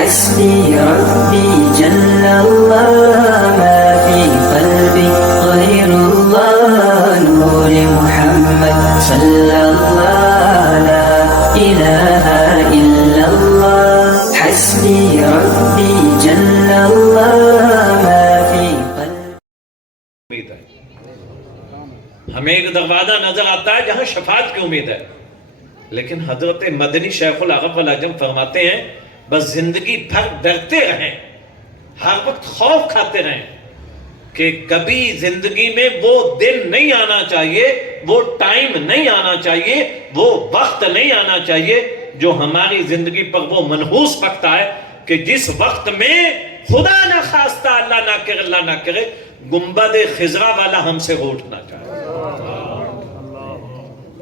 حسبي ربي جل الله ما في قلبي غير الله نور محمد صلى الله لا إله إلا الله حسبي ربي جل الله ما في قلبي. ہمیں ایک دروازہ نظر آتا ہے جہاں شفاعت کی امید ہے، لیکن حضرت مدنی شیخ العرب والعجم فرماتے ہیں بس زندگی بھر ڈرتے رہیں، ہر وقت خوف کھاتے رہیں کہ کبھی زندگی میں وہ دن نہیں آنا چاہیے، وہ ٹائم نہیں آنا چاہیے، وہ وقت نہیں آنا چاہیے جو ہماری زندگی پر وہ منحوس وقت آئے کہ جس وقت میں خدا نہ خواستہ، اللہ نہ کرے گنبد خضرا والا ہم سے اٹھ نہ جائے.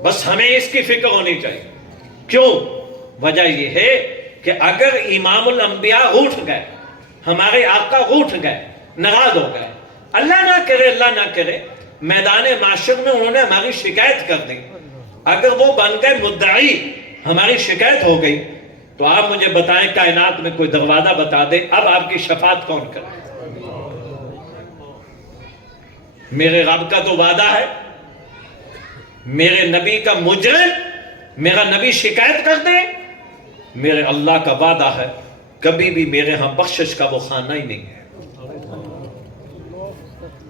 بس ہمیں اس کی فکر ہونی چاہیے. کیوں؟ وجہ یہ ہے کہ اگر امام الانبیاء اٹھ گئے، ہمارے آقا اٹھ گئے، ناراض ہو گئے، اللہ نہ کرے میدان معاشر میں انہوں نے ہماری شکایت کر دی، اگر وہ بن گئے مدعی، ہماری شکایت ہو گئی، تو آپ مجھے بتائیں کائنات میں کوئی دروازہ بتا دے اب آپ کی شفاعت کون کرے؟ میرے رب کا تو وعدہ ہے، میرے نبی کا مجرم، میرا نبی شکایت کر دے، میرے اللہ کا وعدہ ہے کبھی بھی میرے ہاں بخشش کا وہ خانہ ہی نہیں ہے،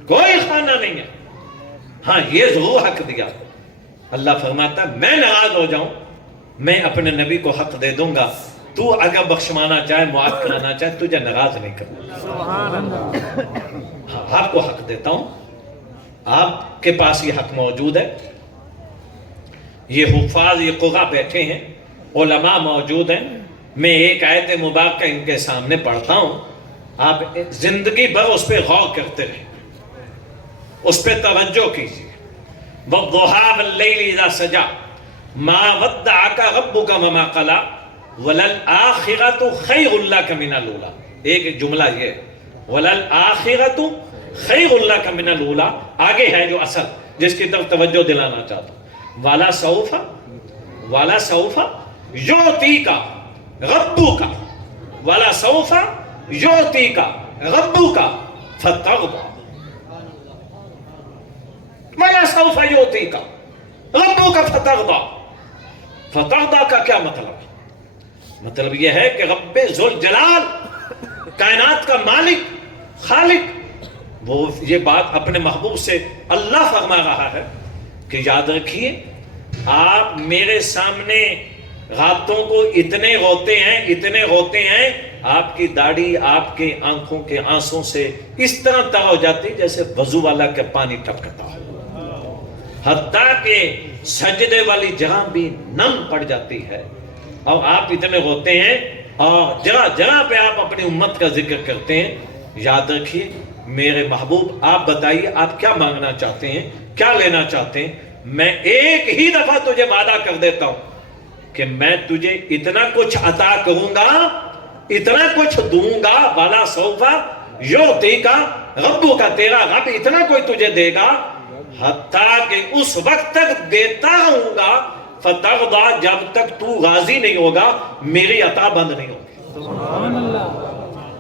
کوئی خانہ نہیں ہے. ہاں یہ ضرور حق دیا، اللہ فرماتا ہے میں ناراض ہو جاؤں میں اپنے نبی کو حق دے دوں گا، تو اگر بخشوانا چاہے، معاف کرانا چاہے، تجھے ناراض نہیں کرنا. ہاں آپ کو حق دیتا ہوں، آپ کے پاس یہ حق موجود ہے. یہ حفاظ، یہ قرآن بیٹھے ہیں، علماء موجود ہیں، میں ایک آیت مبارکہ ان کے سامنے پڑھتا ہوں، آپ زندگی بھر اس پہ غور کرتے رہیں، اس پہ توجہ کیجیے. وَالضُّحَىٰ وَاللَّيْلِ إِذَا سَجَىٰ مَا وَدَّعَكَ رَبُّكَ وَمَا قَلَىٰ وَلَلْآخِرَةُ خَيْرٌ لَكَ مِنَ الْأُولَىٰ. ایک جملہ یہ وَلَلْآخِرَةُ خَيْرٌ لَكَ مِنَ الْأُولَىٰ، آگے ہے جو اصل جس کی طرف توجہ دلانا چاہتا ہوں. وَلَا سَوْفَ يُعْطِيكَ رَبُّكَ وَلَا سَوْفَ يُعْطِيكَ رَبُّكَ فَتَرْضَىٰ. وَلَا سَوْفَ يُعْطِيكَ رَبُّكَ فَتَرْضَىٰ. فَتَرْضَىٰ کا کیا مطلب ہے؟ مطلب یہ ہے کہ رب ذوالجلال، کائنات کا مالک، خالق، وہ یہ بات اپنے محبوب سے اللہ فرما رہا ہے کہ یاد رکھیے آپ میرے سامنے راتوں کو اتنے روتے ہیں آپ کی داڑھی آپ کے آنکھوں کے آنسوں سے اس طرح تر ہو جاتی جیسے وضو والا کے پانی ٹپکتا ہو، حتیٰ کہ سجدے والی جگہ بھی نم پڑ جاتی ہے، اور آپ اتنے روتے ہیں اور جگہ پہ آپ اپنی امت کا ذکر کرتے ہیں. یاد رکھیے میرے محبوب، آپ بتائیے آپ کیا مانگنا چاہتے ہیں، کیا لینا چاہتے ہیں؟ میں ایک ہی دفعہ تجھے وعدہ کر دیتا ہوں کہ میں تجھے اتنا کچھ عطا کروں گا، اتنا کچھ دوں گا. وَلَا سَوْفَ يُعْطِيكَ رَبُّكَ، تیرا رب اتنا کوئی تجھے دے گا حتیٰ کہ اس وقت تک دیتا رہوں گا فَتَرْضَىٰ، جب تک تو راضی نہیں ہوگا میری عطا بند نہیں ہوگی.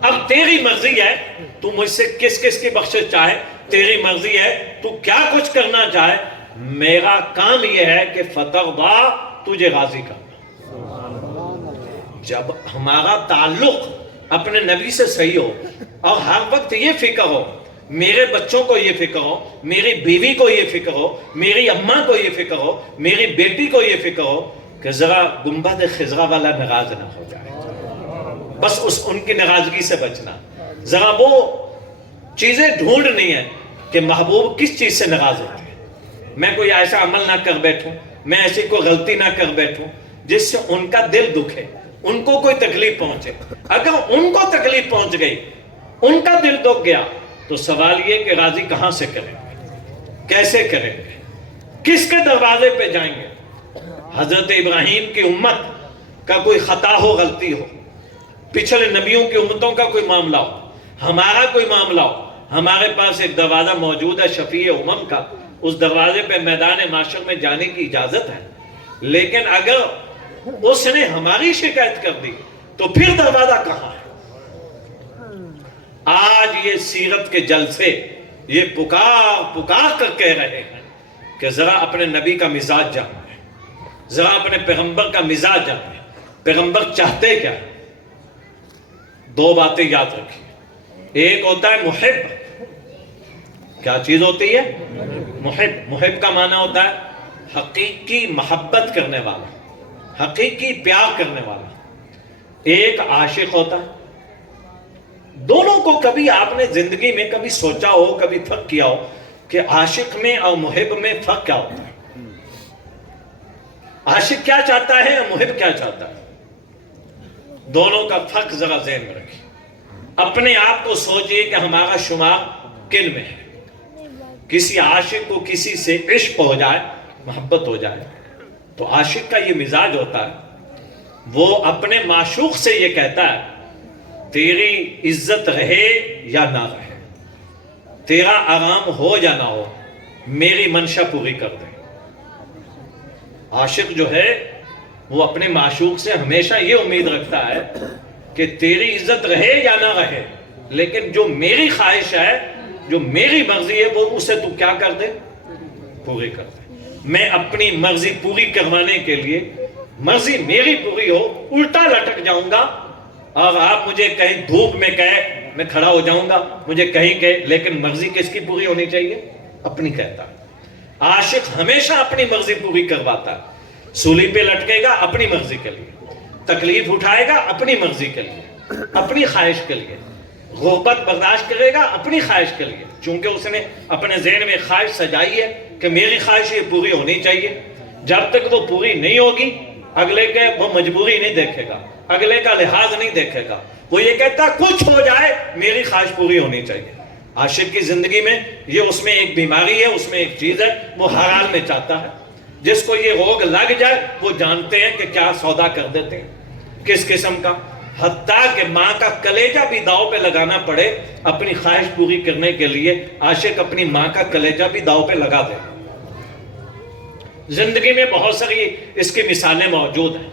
اب تیری مرضی ہے تو مجھ سے کس کی بخشش چاہے، تیری مرضی ہے تو کیا کچھ کرنا چاہے، میرا کام یہ ہے کہ فَتَرْضَىٰ، تجھے راضی کرنا. جب ہمارا تعلق اپنے نبی سے صحیح ہو اور ہر وقت یہ فکر ہو، میرے بچوں کو یہ فکر ہو، میری بیوی کو یہ فکر ہو، میری اماں کو یہ فکر ہو، میری بیٹی کو یہ فکر ہو کہ ذرا گنبد خضرا والا ناراض نہ ہو جائے، بس ان کی ناراضگی سے بچنا. ذرا وہ چیزیں ڈھونڈنی ہے کہ محبوب کس چیز سے ناراض ہوتے ہیں. میں کوئی ایسا عمل نہ کر بیٹھوں، میں ایسی کوئی غلطی نہ کر بیٹھوں جس سے ان کا دل دکھے، ان کو کوئی تکلیف پہنچے. اگر ان کو تکلیف پہنچ گئی، ان کا دل دکھ گیا، تو سوال یہ کہ راضی کہاں سے کریں گے، کیسے کریں گے، کس کے دروازے پہ جائیں گے. حضرت ابراہیم کی امت کا کوئی خطا ہو، غلطی ہو، پچھلے نبیوں کی امتوں کا کوئی معاملہ ہو، ہمارا کوئی معاملہ ہو، ہمارے پاس ایک دروازہ موجود ہے شفیع امم کا، اس دروازے پہ میدان معاشر میں جانے کی اجازت ہے. لیکن اگر اس نے ہماری شکایت کر دی تو پھر دروازہ کہاں ہے؟ آج یہ سیرت کے جلسے یہ پکار کر کہہ رہے ہیں کہ ذرا اپنے نبی کا مزاج جانیں، ذرا اپنے پیغمبر کا مزاج جانیں، پیغمبر چاہتے کیا ہے؟ دو باتیں یاد رکھیے، ایک ہوتا ہے محب۔ کیا چیز ہوتی ہے؟ محب۔ محب کا معنی ہوتا ہے حقیقی محبت کرنے والا، حقیقی پیار کرنے والا۔ ایک عاشق ہوتا ہے۔ دونوں کو کبھی آپ نے زندگی میں کبھی سوچا ہو، کبھی فرق کیا ہو کہ عاشق میں اور محب میں فرق کیا ہوتا ہے؟ عاشق کیا چاہتا ہے اور محب کیا چاہتا ہے؟ دونوں کا فرق ذرا ذہن میں رکھیے۔ اپنے آپ کو سوچئے کہ ہمارا شمار کن میں ہے؟ کسی عاشق کو کسی سے عشق ہو جائے، محبت ہو جائے، تو عاشق کا یہ مزاج ہوتا ہے، وہ اپنے معشوق سے یہ کہتا ہے تیری عزت رہے یا نہ رہے، تیرا آرام ہو یا نہ ہو، میری منشا پوری کر دے۔ عاشق جو ہے وہ اپنے معشوق سے ہمیشہ یہ امید رکھتا ہے کہ تیری عزت رہے یا نہ رہے، لیکن جو میری خواہش ہے، جو میری مرضی ہے، وہ اسے تو کیا کر دے؟ پوری کر دے۔ میں اپنی مرضی پوری کروانے کے لیے، مرضی میری پوری ہو، الٹا لٹک جاؤں گا، اور آپ مجھے کہیں دھوپ میں کہے میں کھڑا ہو جاؤں گا، مجھے کہیں کہے، لیکن مرضی کس کی پوری ہونی چاہیے؟ اپنی کہتا ہے۔ عاشق ہمیشہ اپنی مرضی پوری کرواتا ہے، سولی پہ لٹکے گا اپنی مرضی کے لیے، تکلیف اٹھائے گا اپنی مرضی کے لیے، اپنی خواہش کے لیے، غربت برداشت کرے گا اپنی خواہش کے لیے، چونکہ اس نے اپنے ذہن میں خواہش سجائی ہے کہ میری خواہش یہ پوری ہونی چاہیے۔ جب تک وہ پوری نہیں ہوگی، اگلے کے وہ مجبوری نہیں دیکھے گا، اگلے کا لحاظ نہیں دیکھے گا، وہ یہ کہتا کچھ ہو جائے میری خواہش پوری ہونی چاہیے۔ عاشق کی زندگی میں یہ اس میں ایک بیماری ہے، اس میں ایک چیز ہے، وہ ہر حال میں چاہتا ہے۔ جس کو یہ روگ لگ جائے وہ جانتے ہیں کہ کیا سودا کر دیتے ہیں، کس قسم کا، حتیٰ کہ ماں کا کلیجہ بھی داؤ پہ لگانا پڑے اپنی خواہش پوری کرنے کے لیے، عاشق اپنی ماں کا کلیجہ بھی داؤ پہ لگا دے۔ زندگی میں بہت ساری اس کی مثالیں موجود ہیں،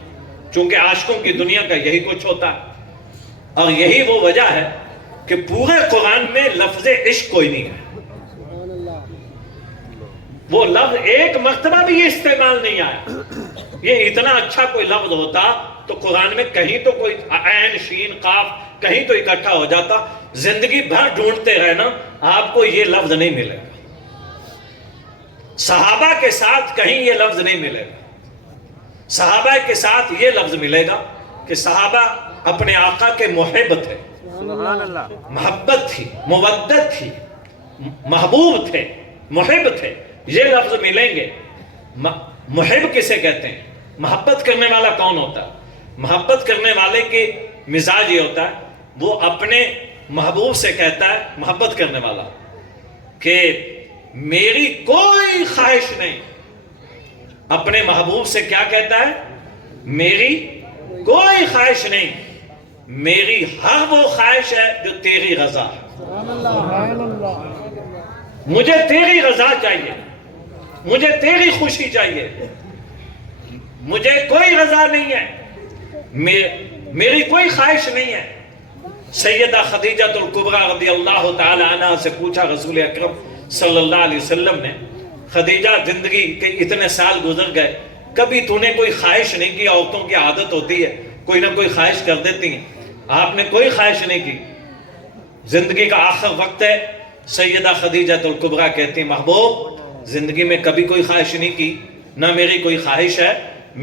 چونکہ عاشقوں کی دنیا کا یہی کچھ ہوتا ہے، اور یہی وہ وجہ ہے کہ پورے قرآن میں لفظ عشق کوئی نہیں ہے۔ وہ لفظ ایک مرتبہ بھی یہ استعمال نہیں آیا۔ یہ اتنا اچھا کوئی لفظ ہوتا تو قرآن میں کہیں تو کوئی عین شین قاف کہیں تو اکٹھا ہو جاتا۔ زندگی بھر ڈھونڈتے رہنا، آپ کو یہ لفظ نہیں ملے گا۔ صحابہ کے ساتھ کہیں یہ لفظ نہیں ملے گا۔ صحابہ کے ساتھ یہ لفظ ملے گا کہ صحابہ اپنے آقا کے محب تھے، محبت تھی، مودت تھی، محبوب تھے، محب تھے، یہ لفظ ملیں گے۔ محب کسے کہتے ہیں؟ محبت کرنے والا کون ہوتا ہے؟ محبت کرنے والے کے مزاج یہ ہوتا ہے، وہ اپنے محبوب سے کہتا ہے، محبت کرنے والا، کہ میری کوئی خواہش نہیں۔ اپنے محبوب سے کیا کہتا ہے؟ میری کوئی خواہش نہیں، میری ہر وہ خواہش ہے جو تیری رضا ہے۔ مجھے تیری رضا چاہیے، مجھے تیری خوشی چاہیے، مجھے کوئی رضا نہیں ہے، میری کوئی خواہش نہیں ہے۔ سیدہ خدیجہ الکبریٰ رضی اللہ تعالی عنہ سے پوچھا رسول اکرم صلی اللہ علیہ وسلم نے، خدیجہ زندگی کے اتنے سال گزر گئے، کبھی تو نے کوئی خواہش نہیں کی؟ عورتوں کی عادت ہوتی ہے کوئی نہ کوئی خواہش کر دیتی ہیں، آپ نے کوئی خواہش نہیں کی۔ زندگی کا آخر وقت ہے، سیدہ خدیجہ الکبریٰ کہتی ہیں محبوب زندگی میں کبھی کوئی خواہش نہیں کی، نہ میری کوئی خواہش ہے،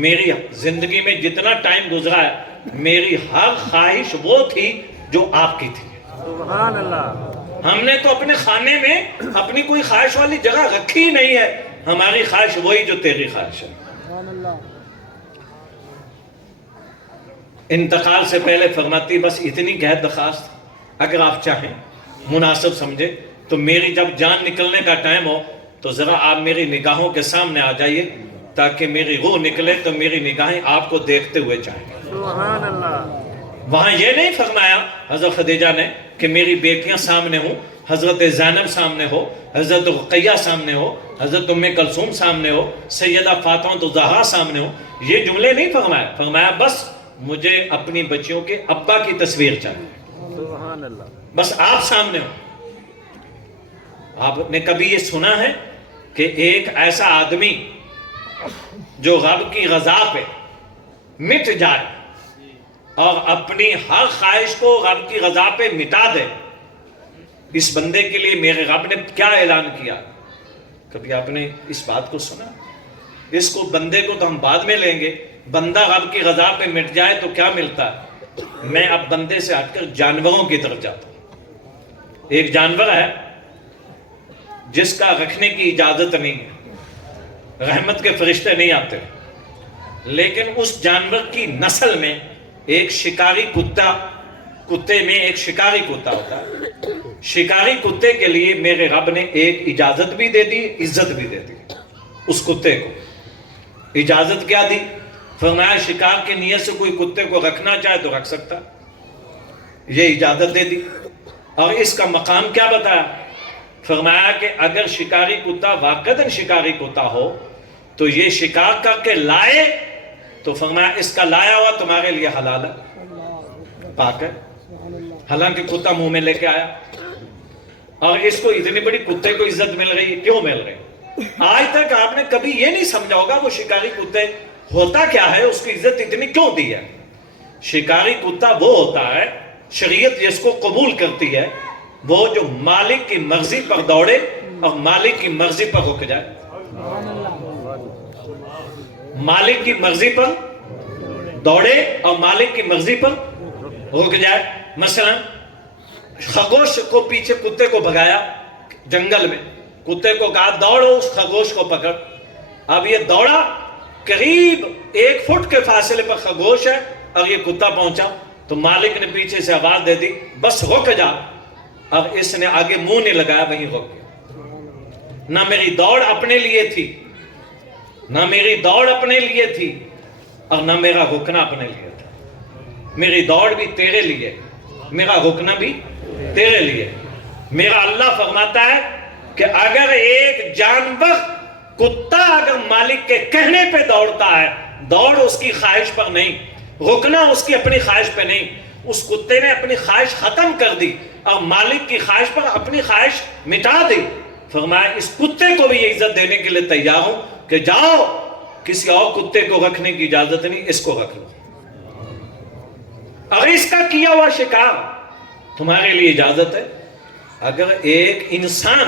میری زندگی میں جتنا ٹائم گزرا ہے میری ہر خواہش وہ تھی جو آپ کی تھی۔ سبحان اللہ۔ ہم نے تو اپنے خانے میں اپنی کوئی خواہش والی جگہ رکھی نہیں ہے، ہماری خواہش وہی جو تیری خواہش ہے۔ انتقال سے پہلے فرماتی بس اتنی گہر درخواست، اگر آپ چاہیں مناسب سمجھے تو میری جب جان نکلنے کا ٹائم ہو تو ذرا آپ میری نگاہوں کے سامنے آ جائیے، تاکہ میری روح نکلے تو میری نگاہیں آپ کو دیکھتے ہوئے جائیں۔ سبحان اللہ۔ وہاں یہ نہیں فرمایا حضرت خدیجہ نے کہ میری بیٹیاں سامنے ہوں، حضرت زینب سامنے ہو، حضرت رقیہ سامنے ہو، حضرت ام کلثوم سامنے ہو، سیدہ فاطمہ الزہرا سامنے ہو، یہ جملے نہیں فرمایا۔ فرمایا بس مجھے اپنی بچیوں کے ابا کی تصویر چاہیے، سبحان اللہ. بس آپ سامنے ہو. آپ نے کبھی یہ سنا ہے کہ ایک ایسا آدمی جو رب کی رضا پہ مٹ جائے اور اپنی ہر خواہش کو رب کی رضا پہ مٹا دے؟ اس بندے کے لیے میرے رب نے کیا اعلان کیا؟ کبھی آپ نے اس بات کو سنا؟ اس کو بندے کو تو ہم بعد میں لیں گے. بندہ رب کی رضا پہ مٹ جائے تو کیا ملتا ہے؟ میں اب بندے سے ہٹ کر جانوروں کی طرف جاتا ہوں. ایک جانور ہے جس کا رکھنے کی اجازت نہیں ہے، رحمت کے فرشتے نہیں آتے، لیکن اس جانور کی نسل میں ایک شکاری کتے میں ایک شکاری کتا ہوتا ہے. شکاری کتے کے لیے میرے رب نے ایک اجازت بھی دے دی، عزت بھی دے دی. اس کتے کو اجازت کیا دی؟ فرمایا شکار کی نیت سے کوئی کتے کو رکھنا چاہے تو رکھ سکتا، یہ اجازت دے دی. اور اس کا مقام کیا بتایا؟ فرمایا کہ اگر شکاری کتا واقعتاً شکاری کتا ہو تو یہ شکار کر کے لائے تو فرمایا اس کا لایا ہوا تمہارے لیے حلال ہے، پاک ہے. حالانکہ کتا منہ میں لے کے آیا، اور اس کو اتنی بڑی کتے کو عزت مل رہی ہے. کیوں مل رہی؟ آج تک آپ نے کبھی یہ نہیں سمجھا ہوگا وہ شکاری کتے ہوتا کیا ہے، اس کی عزت اتنی کیوں دی ہے. شکاری کتا وہ ہوتا ہے، شریعت جس کو قبول کرتی ہے، وہ جو مالک کی مرضی پر دوڑے اور مالک کی مرضی پر رک جائے. مالک کی مرضی پر دوڑے اور مالک کی مرضی پر رک جائے. مثلا خرگوش کو پیچھے کتے کو بھگایا جنگل میں، کتے کو کہا دوڑو اس خرگوش کو پکڑ. اب یہ دوڑا، قریب 1 فٹ کے فاصلے پر خرگوش ہے اور یہ کتا پہنچا تو مالک نے پیچھے سے آواز دے دی بس رک جا. اب اس نے آگے منہ نہیں لگایا، وہیں رک گیا. نہ میری دوڑ اپنے لیے تھی، نہ میری دوڑ اپنے لیے تھی اور نہ میرا رکنا اپنے لیے تھا. میری دوڑ بھی تیرے لیے، میرا رکنا بھی تیرے لیے. میرا اللہ فرماتا ہے کہ اگر ایک جانور کتا اگر مالک کے کہنے پہ دوڑتا ہے، دوڑ اس کی خواہش پر نہیں، رکنا اس کی اپنی خواہش پہ نہیں، اس کتے نے اپنی خواہش ختم کر دی اور مالک کی خواہش پر اپنی خواہش مٹا دی. فرمایا اس کتے کو بھی یہ عزت دینے کے لیے تیار ہوں کہ جاؤ، کسی اور کتے کو رکھنے کی اجازت نہیں، اس کو رکھ لو. اور اس کا کیا ہوا شکار تمہارے لیے اجازت ہے. اگر ایک انسان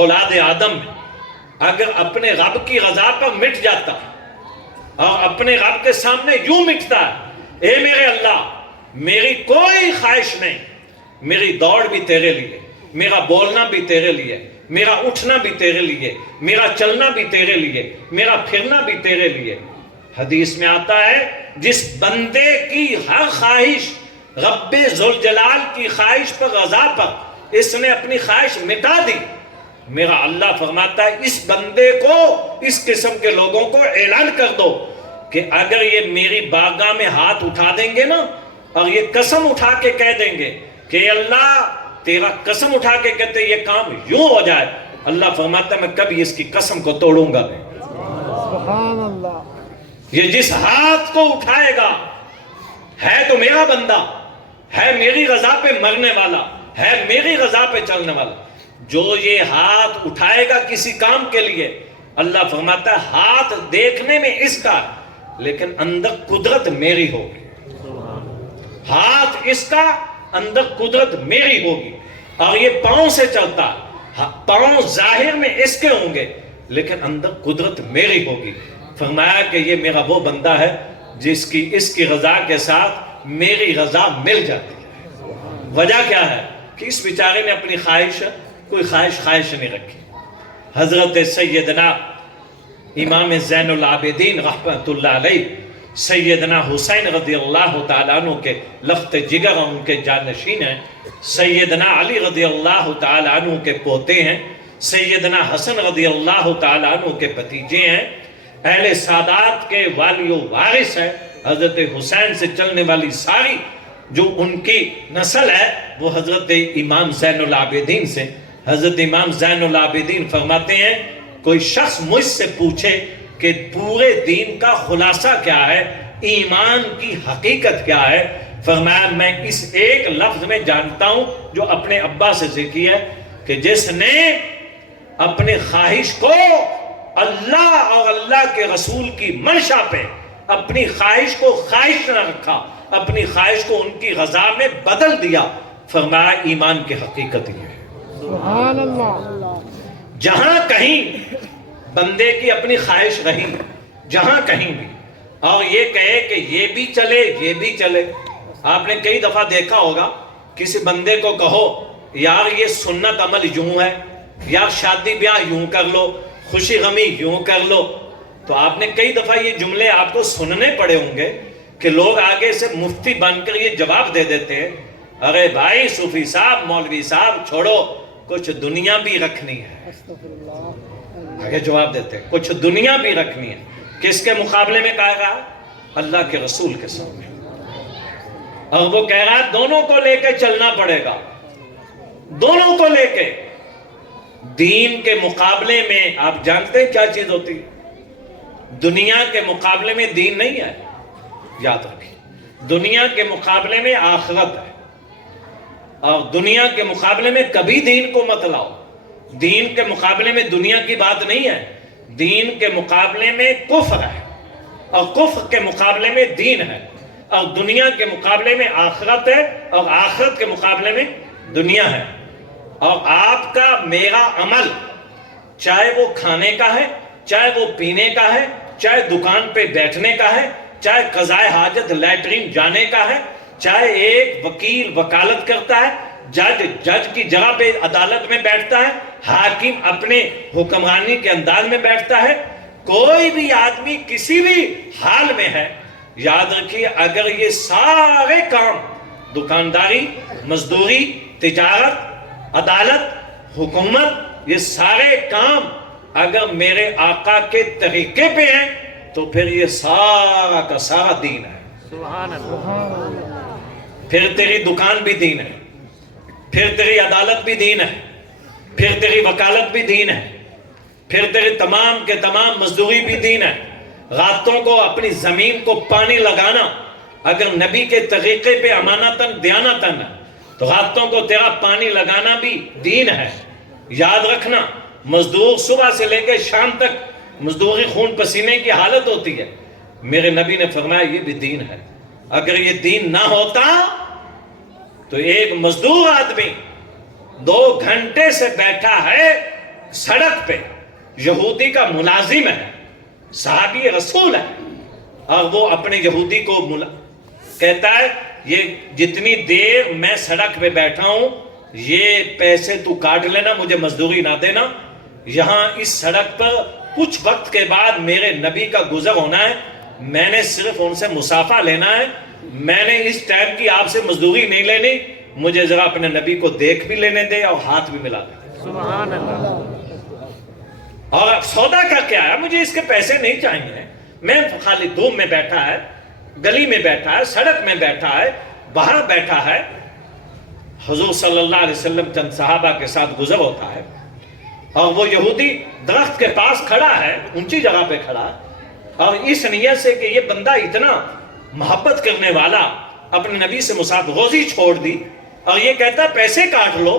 اولاد آدم میں اگر اپنے رب کی رضا پر مٹ جاتا اور اپنے رب کے سامنے یوں مٹتا ہے، اے میرے اللہ میری کوئی خواہش نہیں، میری دوڑ بھی تیرے لیے، میرا بولنا بھی تیرے لیے، میرا اٹھنا بھی تیرے لیے، میرا چلنا بھی تیرے لیے، میرا پھرنا بھی تیرے لیے. حدیث میں آتا ہے جس بندے کی ہر خواہش رب ذوالجلال کی خواہش پر رضا پر اس نے اپنی خواہش مٹا دی، میرا اللہ فرماتا ہے اس بندے کو، اس قسم کے لوگوں کو اعلان کر دو کہ اگر یہ میری بارگاہ میں ہاتھ اٹھا دیں گے نا اور یہ قسم اٹھا کے کہہ دیں گے کہ اللہ تیرا قسم اٹھا کے کہتے یہ کام یوں ہو جائے، اللہ فرماتا ہے میں کبھی اس کی قسم کو توڑوں گا نہیں. سبحان اللہ. یہ جس ہاتھ کو اٹھائے گا ہے تو میرا بندہ، ہے میری رضا پہ مرنے والا، ہے میری رضا پہ چلنے والا. جو یہ ہاتھ اٹھائے گا کسی کام کے لیے، اللہ فرماتا ہے ہاتھ دیکھنے میں اس کا لیکن اندر قدرت میری ہوگی. ہاتھ اس کا اندر قدرت میری ہوگی. اور یہ پاؤں سے چلتا، پاؤں ظاہر میں اس کے ہوں گے لیکن اندر قدرت میری ہوگی. فرمایا کہ یہ میرا وہ بندہ ہے جس کی اس کی رضا کے ساتھ میری رضا مل جاتی ہے. وجہ کیا ہے کہ اس بیچارے نے اپنی خواہش کوئی خواہش نہیں رکھی. حضرت سیدنا امام زین العابدین رحمت اللہ علیہ سیدنا حسین رضی اللہ تعالیٰ عنہ کے لخت جگر ان کے جانشین ہیں، سیدنا علی رضی اللہ تعالیٰ عنہ کے پوتے ہیں، سیدنا حسن رضی اللہ تعالیٰ عنہ کے بھتیجے ہیں، اہل سادات کے والی و وارث ہیں. حضرت حسین سے چلنے والی ساری جو ان کی نسل ہے وہ حضرت امام زین العابدین سے. حضرت امام زین العابدین فرماتے ہیں کوئی شخص مجھ سے پوچھے کہ پورے دین کا خلاصہ کیا ہے، ایمان کی حقیقت کیا ہے؟ فرمایا میں اس ایک لفظ میں جانتا ہوں جو اپنے ابا سے سیکھی ہے کہ جس نے اپنی خواہش کو اللہ اور اللہ کے رسول کی منشا پہ اپنی خواہش کو خواہش نہ رکھا، اپنی خواہش کو ان کی رضا میں بدل دیا، فرمایا ایمان کی حقیقت یہ ہے۔ سبحان اللہ۔ جہاں کہیں بندے کی اپنی خواہش رہی، جہاں کہیں بھی، اور یہ کہے کہ یہ بھی چلے یہ بھی چلے۔ آپ نے کئی دفعہ دیکھا ہوگا کسی بندے کو کہو یار یہ سنت عمل یوں ہے، یار شادی بیاہ یوں کر لو، خوشی غمی یوں کر لو، تو آپ نے کئی دفعہ یہ جملے آپ کو سننے پڑے ہوں گے کہ لوگ آگے سے مفتی بن کر یہ جواب دے دیتے ہیں، ارے بھائی صوفی صاحب مولوی صاحب چھوڑو، کچھ دنیا بھی رکھنی ہے۔ آگے جواب دیتے ہیں کچھ دنیا بھی رکھنی ہے، کس کے مقابلے میں کہا گا؟ اللہ کے رسول کے سامنے۔ اور وہ کہہ رہا ہے دونوں کو لے کے چلنا پڑے گا، دونوں کو لے کے۔ دین کے مقابلے میں آپ جانتے ہیں کیا چیز ہوتی ہے؟ دنیا کے مقابلے میں دین نہیں ہے، یاد رکھیں۔ دنیا کے مقابلے میں آخرت ہے، اور دنیا کے مقابلے میں کبھی دین کو مت لاؤ۔ دین کے مقابلے میں دنیا کی بات نہیں ہے، دین کے مقابلے میں کفر ہے، اور کفر کے مقابلے میں دین ہے، اور دنیا کے مقابلے میں آخرت ہے، اور آخرت کے مقابلے میں دنیا ہے۔ اور آپ کا میرا عمل چاہے وہ کھانے کا ہے، چاہے وہ پینے کا ہے، چاہے دکان پہ بیٹھنے کا ہے، چاہے قضائے حاجت لیٹرین جانے کا ہے، چاہے ایک وکیل وکالت کرتا ہے، جج کی جگہ پہ عدالت میں بیٹھتا ہے، حاکم اپنے حکمرانی کے انداز میں بیٹھتا ہے، کوئی بھی آدمی کسی بھی حال میں ہے، یاد رکھیے اگر یہ سارے کام دکانداری، مزدوری، تجارت، عدالت، حکومت، یہ سارے کام اگر میرے آقا کے طریقے پہ ہیں تو پھر یہ سارا کا سارا دین ہے۔ سبحان اللہ۔ پھر تیری دکان بھی دین ہے، پھر تیری عدالت بھی دین ہے، پھر تیری وکالت بھی دین ہے، پھر تیری تمام کے تمام مزدوری بھی دین ہے۔ راتوں کو اپنی زمین کو پانی لگانا اگر نبی کے طریقے پہ امانتاً دیانتاً ہے تو راتوں کو تیرا پانی لگانا بھی دین ہے۔ یاد رکھنا مزدور صبح سے لے کے شام تک مزدوری خون پسینے کی حالت ہوتی ہے، میرے نبی نے فرمایا یہ بھی دین ہے۔ اگر یہ دین نہ ہوتا تو ایک مزدور آدمی 2 گھنٹے سے بیٹھا ہے سڑک پہ، یہودی کا ملازم ہے، صحابی رسول ہے، اور وہ اپنے یہودی کو کہتا ہے یہ جتنی دیر میں سڑک پہ بیٹھا ہوں یہ پیسے تو کاٹ لینا، مجھے مزدوری نہ دینا، یہاں اس سڑک پر کچھ وقت کے بعد میرے نبی کا گزر ہونا ہے، میں نے صرف ان سے مسافہ لینا ہے، میں نے اس ٹائم کی آپ سے مزدوری نہیں لینی، مجھے ذرا اپنے نبی کو دیکھ بھی لینے دے اور ہاتھ بھی ملا دے۔ سبحان اللہ۔ اور سودا کا کیا ہے؟ مجھے اس کے پیسے نہیں چاہیے، میں خالی دھوپ میں بیٹھا ہے، گلی میں بیٹھا ہے، سڑک میں بیٹھا ہے، باہر بیٹھا ہے۔ حضور صلی اللہ علیہ وسلم چند صحابہ کے ساتھ گزر ہوتا ہے اور وہ یہودی درخت کے پاس کھڑا ہے، اونچی جگہ پہ کھڑا ہے، اور اس نیت سے کہ یہ بندہ اتنا محبت کرنے والا اپنے نبی سے مسافر روزی چھوڑ دی اور یہ کہتا ہے پیسے کاٹ لو،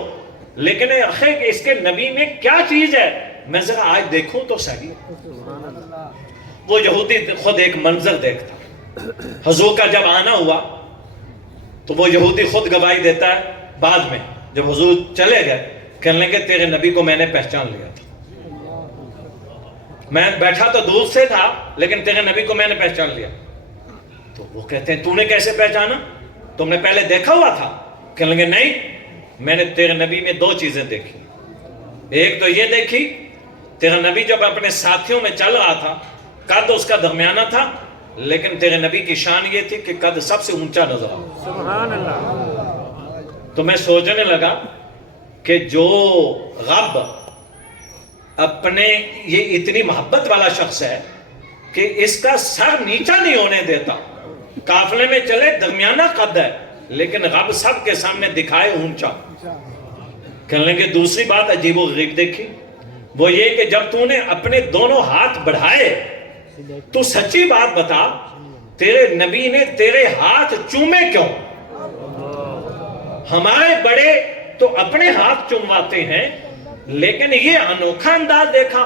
لیکن کہ اس کے نبی میں کیا چیز ہے میں ذرا آج دیکھوں تو صحیح۔ وہ یہودی خود ایک منظر دیکھتا، حضور کا جب آنا ہوا تو وہ یہودی خود گواہی دیتا ہے بعد میں جب حضور چلے گئے، کہنے لگے تیرے نبی کو میں نے پہچان لیا تھا، میں بیٹھا تو دور سے تھا لیکن تیرے نبی کو میں نے پہچان لیا۔ تو وہ کہتے ہیں تو نے کیسے پہچانا؟ تم نے پہلے دیکھا ہوا تھا؟ کہنے لگے نہیں، میں نے تیرے نبی میں 2 چیزیں دیکھی، ایک تو یہ دیکھی تیرا نبی جب اپنے ساتھیوں میں چل رہا تھا قد اس کا درمیانہ تھا، لیکن تیرے نبی کی شان یہ تھی کہ قد سب سے اونچا نظر آ۔ سبحان اللہ۔ تو میں سوچنے لگا کہ جو رب اپنے یہ اتنی محبت والا شخص ہے کہ اس کا سر نیچا نہیں ہونے دیتا، قافلے میں چلے درمیانہ قد ہے لیکن رب سب کے سامنے دکھائے اونچا۔ کہنے لگے دوسری بات عجیب و غریب دیکھی، وہ یہ کہ جب تو نے اپنے دونوں ہاتھ بڑھائے تو سچی بات بتا تیرے نبی نے تیرے ہاتھ چومے کیوں؟ ہمارے بڑے تو اپنے ہاتھ چومواتے ہیں، لیکن یہ انوکھا انداز دیکھا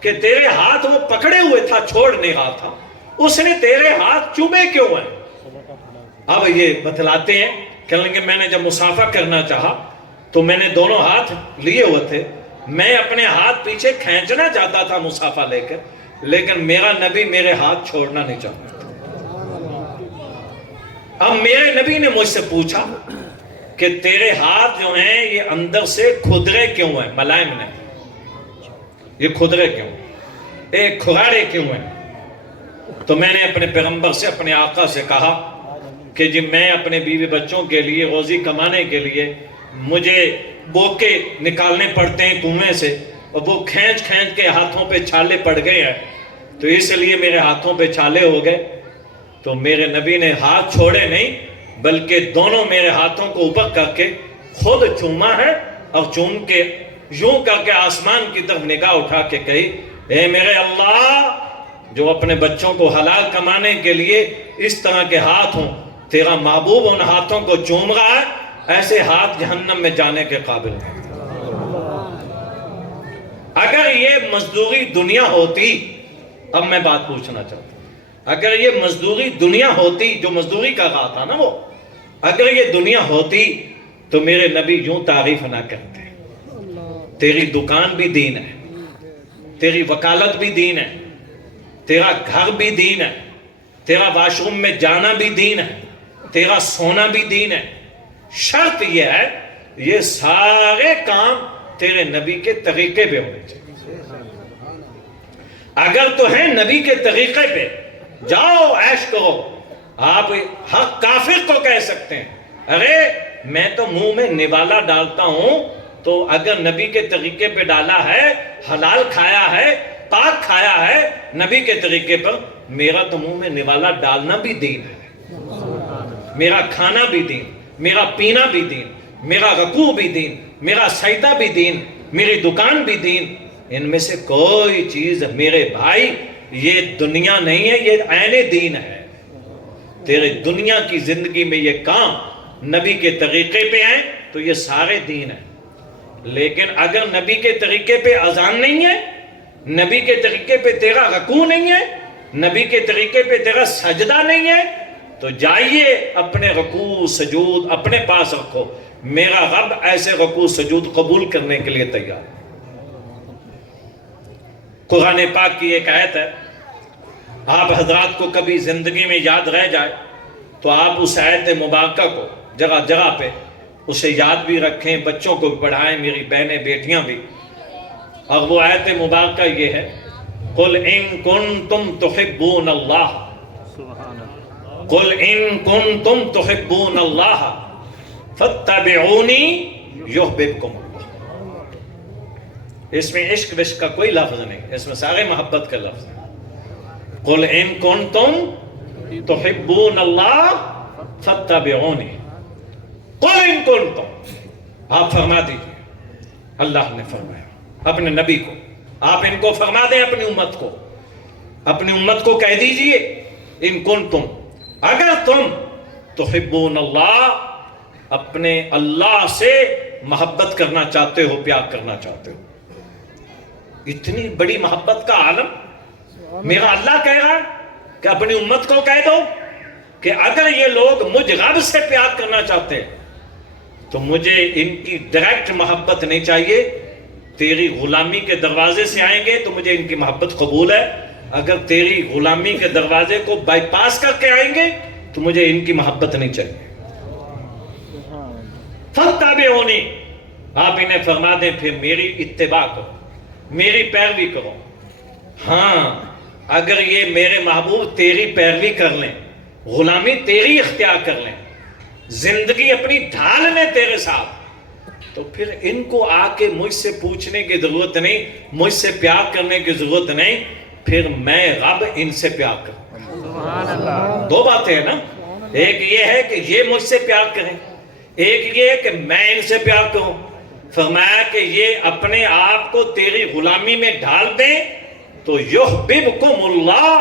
کہ تیرے ہاتھ وہ پکڑے ہوئے تھا، چھوڑ نہیں رہا تھا، اس نے تیرے ہاتھ چومے کیوں ہیں؟ اب یہ بتلاتے ہیں، کہنے کہ میں نے جب مصافحہ کرنا چاہا تو میں نے دونوں ہاتھ لیے ہوئے تھے، میں اپنے ہاتھ پیچھے کھینچنا چاہتا تھا مصافحہ لے کر، لیکن میرا نبی میرے ہاتھ چھوڑنا نہیں چاہتا تھا۔ اب میرے نبی نے مجھ سے پوچھا کہ تیرے ہاتھ جو ہیں یہ اندر سے کھدرے کیوں ہیں؟ ملائم نہیں، یہ کھدرے کیوں ہیں، کھراڑے کیوں ہیں؟ تو میں نے اپنے پیغمبر سے، اپنے آقا سے کہا کہ جی میں اپنے بیوی بچوں کے لیے روزی کمانے کے لیے مجھے بوکے نکالنے پڑتے ہیں کنویں سے، اور وہ کھینچ کھینچ کے ہاتھوں پہ چھالے پڑ گئے ہیں، تو اس لیے میرے ہاتھوں پہ چھالے ہو گئے۔ تو میرے نبی نے ہاتھ چھوڑے نہیں، بلکہ دونوں میرے ہاتھوں کو اوپر کر کے خود چوما ہے، اور چوم کے یوں کر کے آسمان کی طرف نگاہ اٹھا کے کہی، اے میرے اللہ، جو اپنے بچوں کو حلال کمانے کے لیے اس طرح کے ہاتھ ہوں، تیرا محبوب ان ہاتھوں کو چوم رہا ہے، ایسے ہاتھ جہنم میں جانے کے قابل ہیں۔ اگر یہ مزدوری دنیا ہوتی، اب میں بات پوچھنا چاہتا ہوں، اگر یہ مزدوری دنیا ہوتی، جو مزدوری کا رہا تھا نا وہ، اگر یہ دنیا ہوتی تو میرے نبی یوں تعریف نہ کرتے، تیری دکان بھی دین ہے، تیری وکالت بھی دین ہے، تیرا گھر بھی دین ہے، تیرا واش روم میں جانا بھی دین ہے، تیرا سونا بھی دین ہے، شرط یہ ہے یہ سارے کام تیرے نبی کے طریقے پہ ہونے چاہیے۔ اگر تو ہیں نبی کے طریقے پہ، جاؤ عیش کرو۔ آپ ہر کافر کو کہہ سکتے ہیں، ارے میں تو منہ میں نوالا ڈالتا ہوں، تو اگر نبی کے طریقے پہ ڈالا ہے، حلال کھایا ہے، پاک کھایا ہے نبی کے طریقے پر، میرا تو منہ میں نوالا ڈالنا بھی دین ہے، میرا کھانا بھی دین، میرا پینا بھی دین، میرا رکوع بھی دین، میرا سجدہ بھی دین، میری دکان بھی دین۔ ان میں سے کوئی چیز میرے بھائی یہ دنیا نہیں ہے، یہ عین دین ہے۔ تیرے دنیا کی زندگی میں یہ کام نبی کے طریقے پہ ہیں تو یہ سارے دین ہیں، لیکن اگر نبی کے طریقے پہ اذان نہیں ہے، نبی کے طریقے پہ تیرا رکوع نہیں ہے، نبی کے طریقے پہ تیرا سجدہ نہیں ہے، تو جائیے اپنے رکوع سجود اپنے پاس رکھو، میرا رب ایسے رکوع سجود قبول کرنے کے لیے تیار ہے۔ قرآن پاک کی ایک آیت ہے، آپ حضرات کو کبھی زندگی میں یاد رہ جائے تو آپ اس آیت مبارکہ کو جگہ جگہ پہ اسے یاد بھی رکھیں، بچوں کو بھی پڑھائیں، میری بہنیں بیٹیاں بھی۔ اور وہ آیت مبارکہ یہ ہے، قُلْ إِن كُنْتُمْ تُحِبُّونَ اللَّهَ قُلْ إِن كُنْتُمْ تُحِبُّونَ اللَّهَ فَاتَّبِعُونِي يُحْبِبْكُمُ اللَّهُ۔ اس میں عشق وشق کا کوئی لفظ نہیں، اس میں سارے محبت کا لفظ ہے۔ قُلْ إِن كُنْتُمْ تُحِبُّونَ اللَّهَ فَاتَّبِعُونِي قُلْ إِن كُنْتُمْ، آپ فرما دیجئے، اللہ نے فرمایا اپنے نبی کو، آپ ان کو فرما دیں، اپنی امت کو کہہ دیجئے، ان کنتم، اگر تم تحبون اللہ، اپنے اللہ سے محبت کرنا چاہتے ہو، پیار کرنا چاہتے ہو۔ اتنی بڑی محبت کا عالم میرا اللہ کہہ رہا ہے کہ اپنی امت کو کہہ دو کہ اگر یہ لوگ مجھ رب سے پیار کرنا چاہتے ہیں تو مجھے ان کی ڈائریکٹ محبت نہیں چاہیے، تیری غلامی کے دروازے سے آئیں گے تو مجھے ان کی محبت قبول ہے، اگر تیری غلامی کے دروازے کو بائی پاس کر کے آئیں گے تو مجھے ان کی محبت نہیں چاہیے۔ فَاتَّبِعُونِی، آپ انہیں فرما دیں پھر میری اتباع کرو، میری پیروی کرو۔ ہاں اگر یہ میرے محبوب تیری پیروی کر لیں، غلامی تیری اختیار کر لیں، زندگی اپنی ڈھال لیں تیرے ساتھ، تو پھر ان کو آ کے مجھ سے پوچھنے کی ضرورت نہیں، مجھ سے پیار کرنے کی ضرورت نہیں، پھر میں رب ان سے پیار کروں۔ دو باتیں ہیں نا، ایک یہ ہے کہ یہ مجھ سے پیار کریں، ایک یہ ہے کہ میں ان سے پیار کروں۔ فرمایا کہ یہ اپنے آپ کو تیری غلامی میں ڈال دیں تو یحببکم اللہ،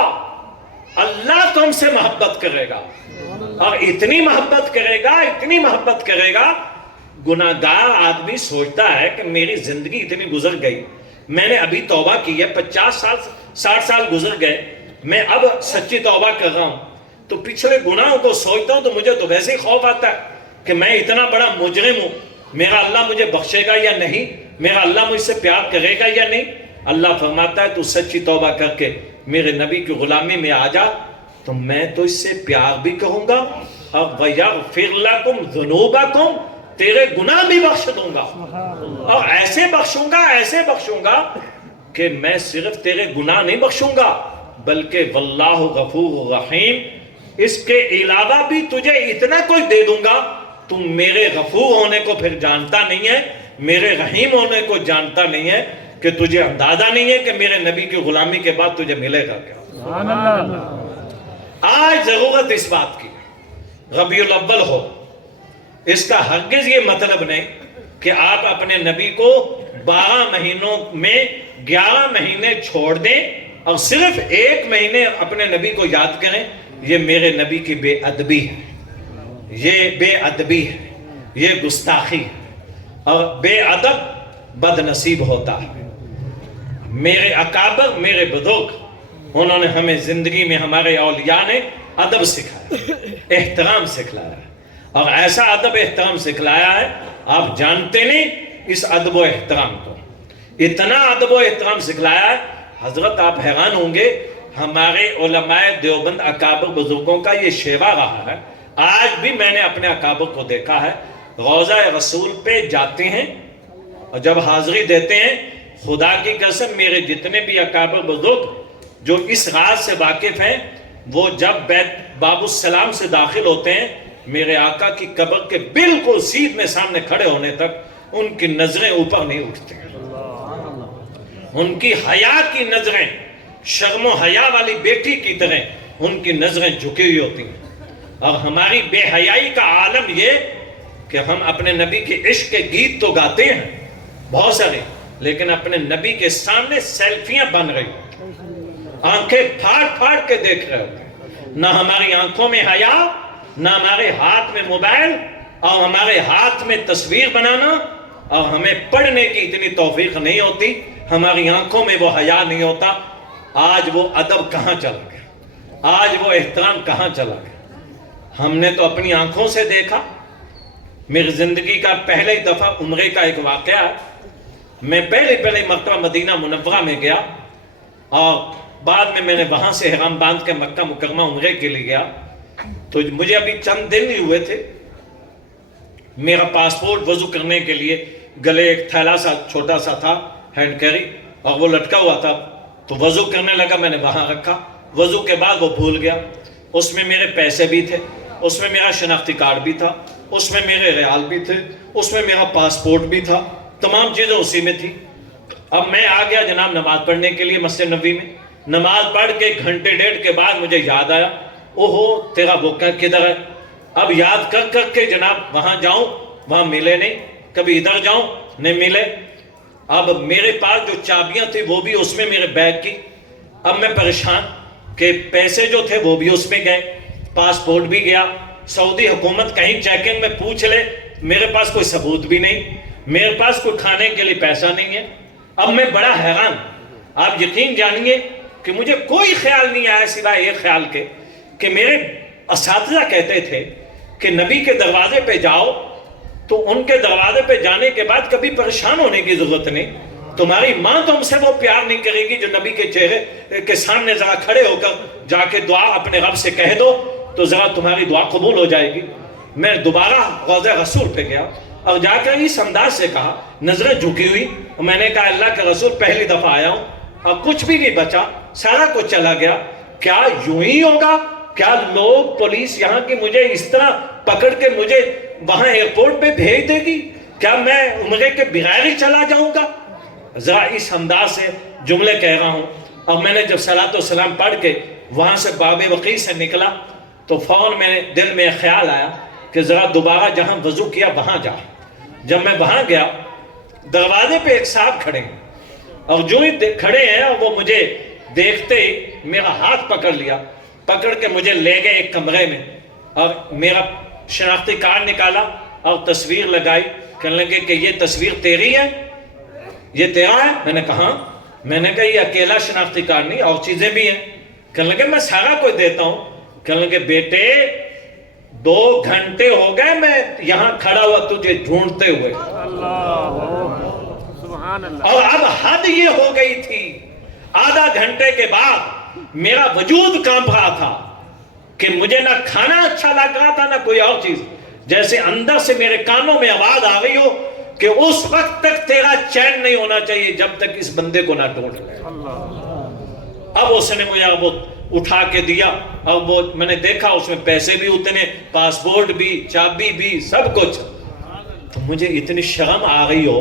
اللہ تم سے محبت کرے گا، اور اتنی محبت کرے گا، اتنی محبت کرے گا، گناہگار آدمی سوچتا ہے کہ میری زندگی اتنی گزر گئی، میں نے ابھی توبہ کی ہے، 50 سال 60 سال گزر گئے، میں اب سچی توبہ کر رہا ہوں، تو پچھلے گناہوں کو سوچتا ہوں تو مجھے تو ویسے ہی خوف آتا ہے کہ میں اتنا بڑا مجرم ہوں، میرا اللہ مجھے بخشے گا یا نہیں، میرا اللہ مجھ سے پیار کرے گا یا نہیں۔ اللہ فرماتا ہے تو سچی توبہ کر کے میرے نبی کی غلامی میں آ جا تو میں تو اس سے پیار بھی کروں گا، اور وَيَغْفِرْ لَكُمْ ذُنُوبَكُمْ، تیرے گناہ بھی بخش دوں گا، اور ایسے بخشوں گا کہ میں صرف تیرے گناہ نہیں بخشوں گا بلکہ واللہ غفور رحیم، اس کے علاوہ بھی تجھے اتنا کوئی دے دوں گا، تم میرے غفور ہونے کو پھر جانتا نہیں ہے، میرے رحیم ہونے کو جانتا نہیں ہے، کہ تجھے اندازہ نہیں ہے کہ میرے نبی کی غلامی کے بعد تجھے ملے گا کیا۔ سبحان اللہ۔ آج ضرورت اس بات کی، ربیع الاول ہو، اس کا ہرگز یہ مطلب نہیں کہ آپ اپنے نبی کو 12 مہینوں میں 11 مہینے چھوڑ دیں اور صرف 1 مہینے اپنے نبی کو یاد کریں۔ یہ میرے نبی کی بے ادبی ہے، یہ بے ادبی ہے، یہ گستاخی ہے، اور بے ادب بد نصیب ہوتا ہے۔ میرے اکابر، میرے بزرگ، انہوں نے ہمیں زندگی میں، ہمارے اولیاء نے ادب سکھایا، احترام سکھلایا ہے، اور ایسا ادب احترام سکھلایا ہے آپ جانتے نہیں اس ادب و احترام کو، اتنا ادب و احترام سکھلایا ہے حضرت آپ حیران ہوں گے۔ ہمارے علماء دیوبند اکابر بزرگوں کا یہ شیوا رہا ہے، آج بھی میں نے اپنے اکابر کو دیکھا ہے، روضہ رسول پہ جاتے ہیں اور جب حاضری دیتے ہیں، خدا کی قسم میرے جتنے بھی اکابر بزرگ جو اس راز سے واقف ہیں، وہ جب بیت باب السلام سے داخل ہوتے ہیں، میرے آقا کی قبر کے بالکل سیدھ میں سامنے کھڑے ہونے تک ان کی نظریں اوپر نہیں اٹھتے ہیں، ان کی حیا کی نظریں، شرم و حیا والی بیٹی کی طرح ان کی نظریں جھکی ہوئی ہوتی ہیں۔ اور ہماری بے حیائی کا عالم یہ کہ ہم اپنے نبی کے عشق کے گیت تو گاتے ہیں بہت سارے، لیکن اپنے نبی کے سامنے سیلفیاں بن رہی ہیں، آنکھیں پھاڑ پھاڑ کے دیکھ رہے ہوتے ہیں، نہ ہماری آنکھوں میں حیا، نہ ہمارے ہاتھ میں موبائل، اور ہمارے ہاتھ میں تصویر بنانا، اور ہمیں پڑھنے کی اتنی توفیق نہیں ہوتی، ہماری آنکھوں میں وہ حیا نہیں ہوتا۔ آج وہ ادب کہاں چلا گیا، آج وہ احترام کہاں چلا گیا؟ ہم نے تو اپنی آنکھوں سے دیکھا۔ میری زندگی کا پہلے دفعہ عمرے کا ایک واقعہ ہے، میں پہلی مرتبہ مدینہ منورہ میں گیا، اور بعد میں نے وہاں سے احرام باندھ کے مکہ مکرمہ عمرے کے لیے گیا، تو مجھے ابھی چند دن ہی ہوئے تھے، میرا پاسپورٹ وضو کرنے کے لیے گلے ایک تھیلا سا چھوٹا سا تھا ہینڈ کیری، اور وہ لٹکا ہوا تھا، تو وضو کرنے لگا، میں نے وہاں رکھا، وضو کے بعد وہ بھول گیا، اس میں میرے پیسے بھی تھے، اس میں میرا شناختی کارڈ بھی تھا، اس میں میرے ریال بھی تھے، اس میں میرا پاسپورٹ بھی تھا، تمام چیزیں اسی میں تھی۔ اب میں آ گیا جناب نماز پڑھنے کے لیے مسجد نبوی میں، نماز پڑھ کے 1 گھنٹے 1.5 کے بعد مجھے یاد آیا، اوہو تیرا بکر کدھر ہے؟ اب یاد کر کے جناب وہاں جاؤں، وہاں ملے نہیں، کبھی ادھر جاؤں نہیں ملے، اب میرے پاس جو چابیاں تھی وہ بھی اس میں میرے بیگ کی، اب میں پریشان کہ پیسے جو تھے وہ بھی اس میں گئے، پاسپورٹ بھی گیا، سعودی حکومت کہیں چیکنگ میں پوچھ لے، میرے پاس کوئی ثبوت بھی نہیں، میرے پاس کوئی کھانے کے لیے پیسہ نہیں ہے۔ اب میں بڑا حیران، آپ یقین جانیے کہ مجھے کوئی خیال نہیں آیا سوائے یہ خیال کے کہ میرے اساتذہ کہتے تھے کہ نبی کے دروازے پہ جاؤ تو ان کے دروازے پہ جانے کے بعد کبھی پریشان ہونے کی ضرورت نہیں، تمہاری ماں تم سے وہ پیار نہیں کرے گی جو نبی کے چہرے کے سامنے ذرا کھڑے ہو کر جا کے دعا اپنے رب سے کہہ دو تو ذرا تمہاری دعا قبول ہو جائے گی۔ میں دوبارہ روضہ رسول پہ گیا اور جا کر اس انداز سے کہا، نظریں جھکی ہوئی، اور میں نے کہا اللہ کے رسول پہلی دفعہ آیا ہوں اور کچھ بھی نہیں بچا، سارا کچھ چلا گیا، کیا یوں ہی ہوگا؟ کیا لوگ پولیس یہاں کی مجھے اس طرح پکڑ کے مجھے وہاں ایئرپورٹ پہ بھیج دے گی؟ کیا میں عمرے کے بغیر ہی چلا جاؤں گا؟ ذرا اس انداز سے جملے کہہ رہا ہوں، اور میں نے جب صلاۃ و سلام پڑھ کے وہاں سے باب وقیع سے نکلا تو فوراً میں دل میں خیال آیا کہ ذرا دوبارہ جہاں وضو کیا وہاں جا۔ جب میں وہاں گیا دروازے پہ ایک صاحب کھڑے ہیں، اور جو ہی کھڑے ہیں اور وہ مجھے دیکھتے ہی میرا ہاتھ پکڑ لیا، پکڑ کے مجھے لے گئے ایک کمرے میں اور میرا شناختی کارڈ نکالا اور تصویر لگائی. کہنے لگے کہ یہ تصویر تیری ہے, یہ تیرا ہے؟ میں نے کہا میں نے کہا یہ اکیلا شناختی کارڈ نہیں, اور چیزیں بھی ہیں. کہنے لگے میں سارا کوئی دیتا ہوں. کہنے لگے بیٹے 2 گھنٹے ہو گئے میں یہاں کھڑا ہوا تجھے ڈھونڈتے ہوئے, سبحان اللہ. اور اب حد یہ ہو گئی تھی. آدھا گھنٹے کے بعد میرا وجود کانپ رہا تھا کہ مجھے نہ کھانا اچھا لگ رہا تھا نہ کوئی اور چیز. جیسے اندر سے میرے کانوں میں آواز آ رہی ہو کہ اس وقت تک تیرا چین نہیں ہونا چاہیے جب تک اس بندے کو نہ ڈھونڈ لے. اب اس نے مجھے وہ اٹھا کے دیا اور وہ میں نے دیکھا اس میں پیسے بھی اتنے, پاسپورٹ بھی, چابی بھی, سب کچھ. تو مجھے اتنی شرم آ رہی ہو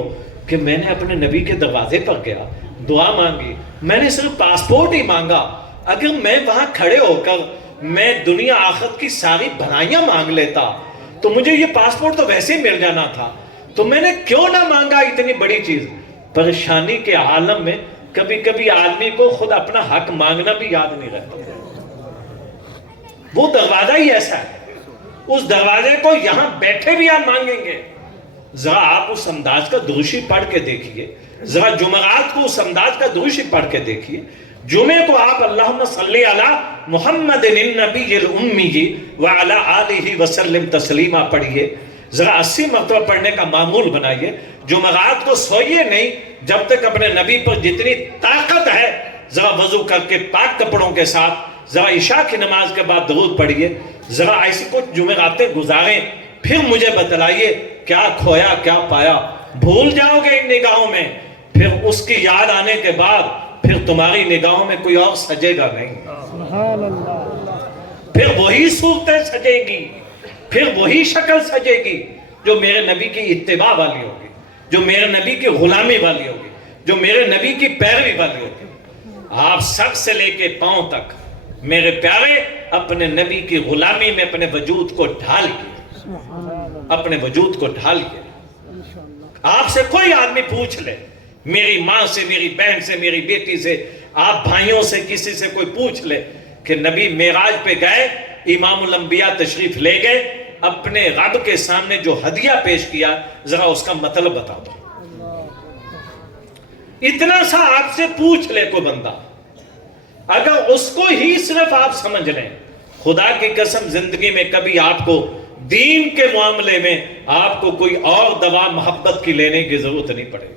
کہ میں نے اپنے نبی کے دروازے پر گیا, دعا مانگی. میں نے صرف پاسپورٹ ہی مانگا. اگر میں وہاں کھڑے ہو کر میں دنیا آخرت کی ساری بھلائیاں مانگ لیتا تو مجھے یہ پاسپورٹ تو ویسے ہی مل جانا تھا. تو میں نے کیوں نہ مانگا اتنی بڑی چیز. پریشانی کے عالم میں کبھی کبھی آدمی کو خود اپنا حق مانگنا بھی یاد نہیں رہتا. وہ دروازہ ہی ایسا ہے, اس دروازے کو یہاں بیٹھے بھی آپ مانگیں گے. ذرا آپ اس انداز کا دروشی پڑھ کے دیکھیے, ذرا جمعرات کو اس انداز کا دروشی پڑھ کے دیکھیے. جمعے کو آپ اللہم صلی علی محمد النبی الامی وعلی آلہ وسلم تسلیمہ پڑھیے. ذرا 80 مرتبہ پڑھنے کا معمول بنائیے. جمعرات کو سوئیے نہیں جب تک اپنے نبی پر جتنی طاقت ہے ذرا وضو کر کے پاک کپڑوں کے ساتھ ذرا عشاء کی نماز کے بعد درود پڑھیے. ذرا ایسی کچھ جمعراتیں گزاریں, پھر مجھے بتلائیے کیا کھویا کیا پایا. بھول جاؤ گے ان نگاہوں میں, پھر اس کی یاد آنے کے بعد پھر تمہاری نگاہوں میں کوئی اور سجے گا نہیں. پھر وہی صورتیں سجے گی, پھر وہی شکل سجے گی جو میرے نبی کی اتباع والی ہوگی, جو میرے نبی کی غلامی والی ہوگی, جو میرے نبی کی پیروی والی ہوگی. آپ سر سے لے کے پاؤں تک میرے پیارے اپنے نبی کی غلامی میں اپنے وجود کو ڈھالیے, اپنے وجود کو ڈھالیے. آپ سے کوئی آدمی پوچھ لے, میری ماں سے, میری بہن سے, میری بیٹی سے, آپ بھائیوں سے, کسی سے کوئی پوچھ لے کہ نبی معراج پہ گئے, امام الانبیاء تشریف لے گئے, اپنے رب کے سامنے جو ہدیہ پیش کیا ذرا اس کا مطلب بتا دو. اتنا سا آپ سے پوچھ لے کوئی بندہ, اگر اس کو ہی صرف آپ سمجھ لیں, خدا کی قسم زندگی میں کبھی آپ کو دین کے معاملے میں آپ کو کوئی اور دوا محبت کی لینے کی ضرورت نہیں پڑے گی.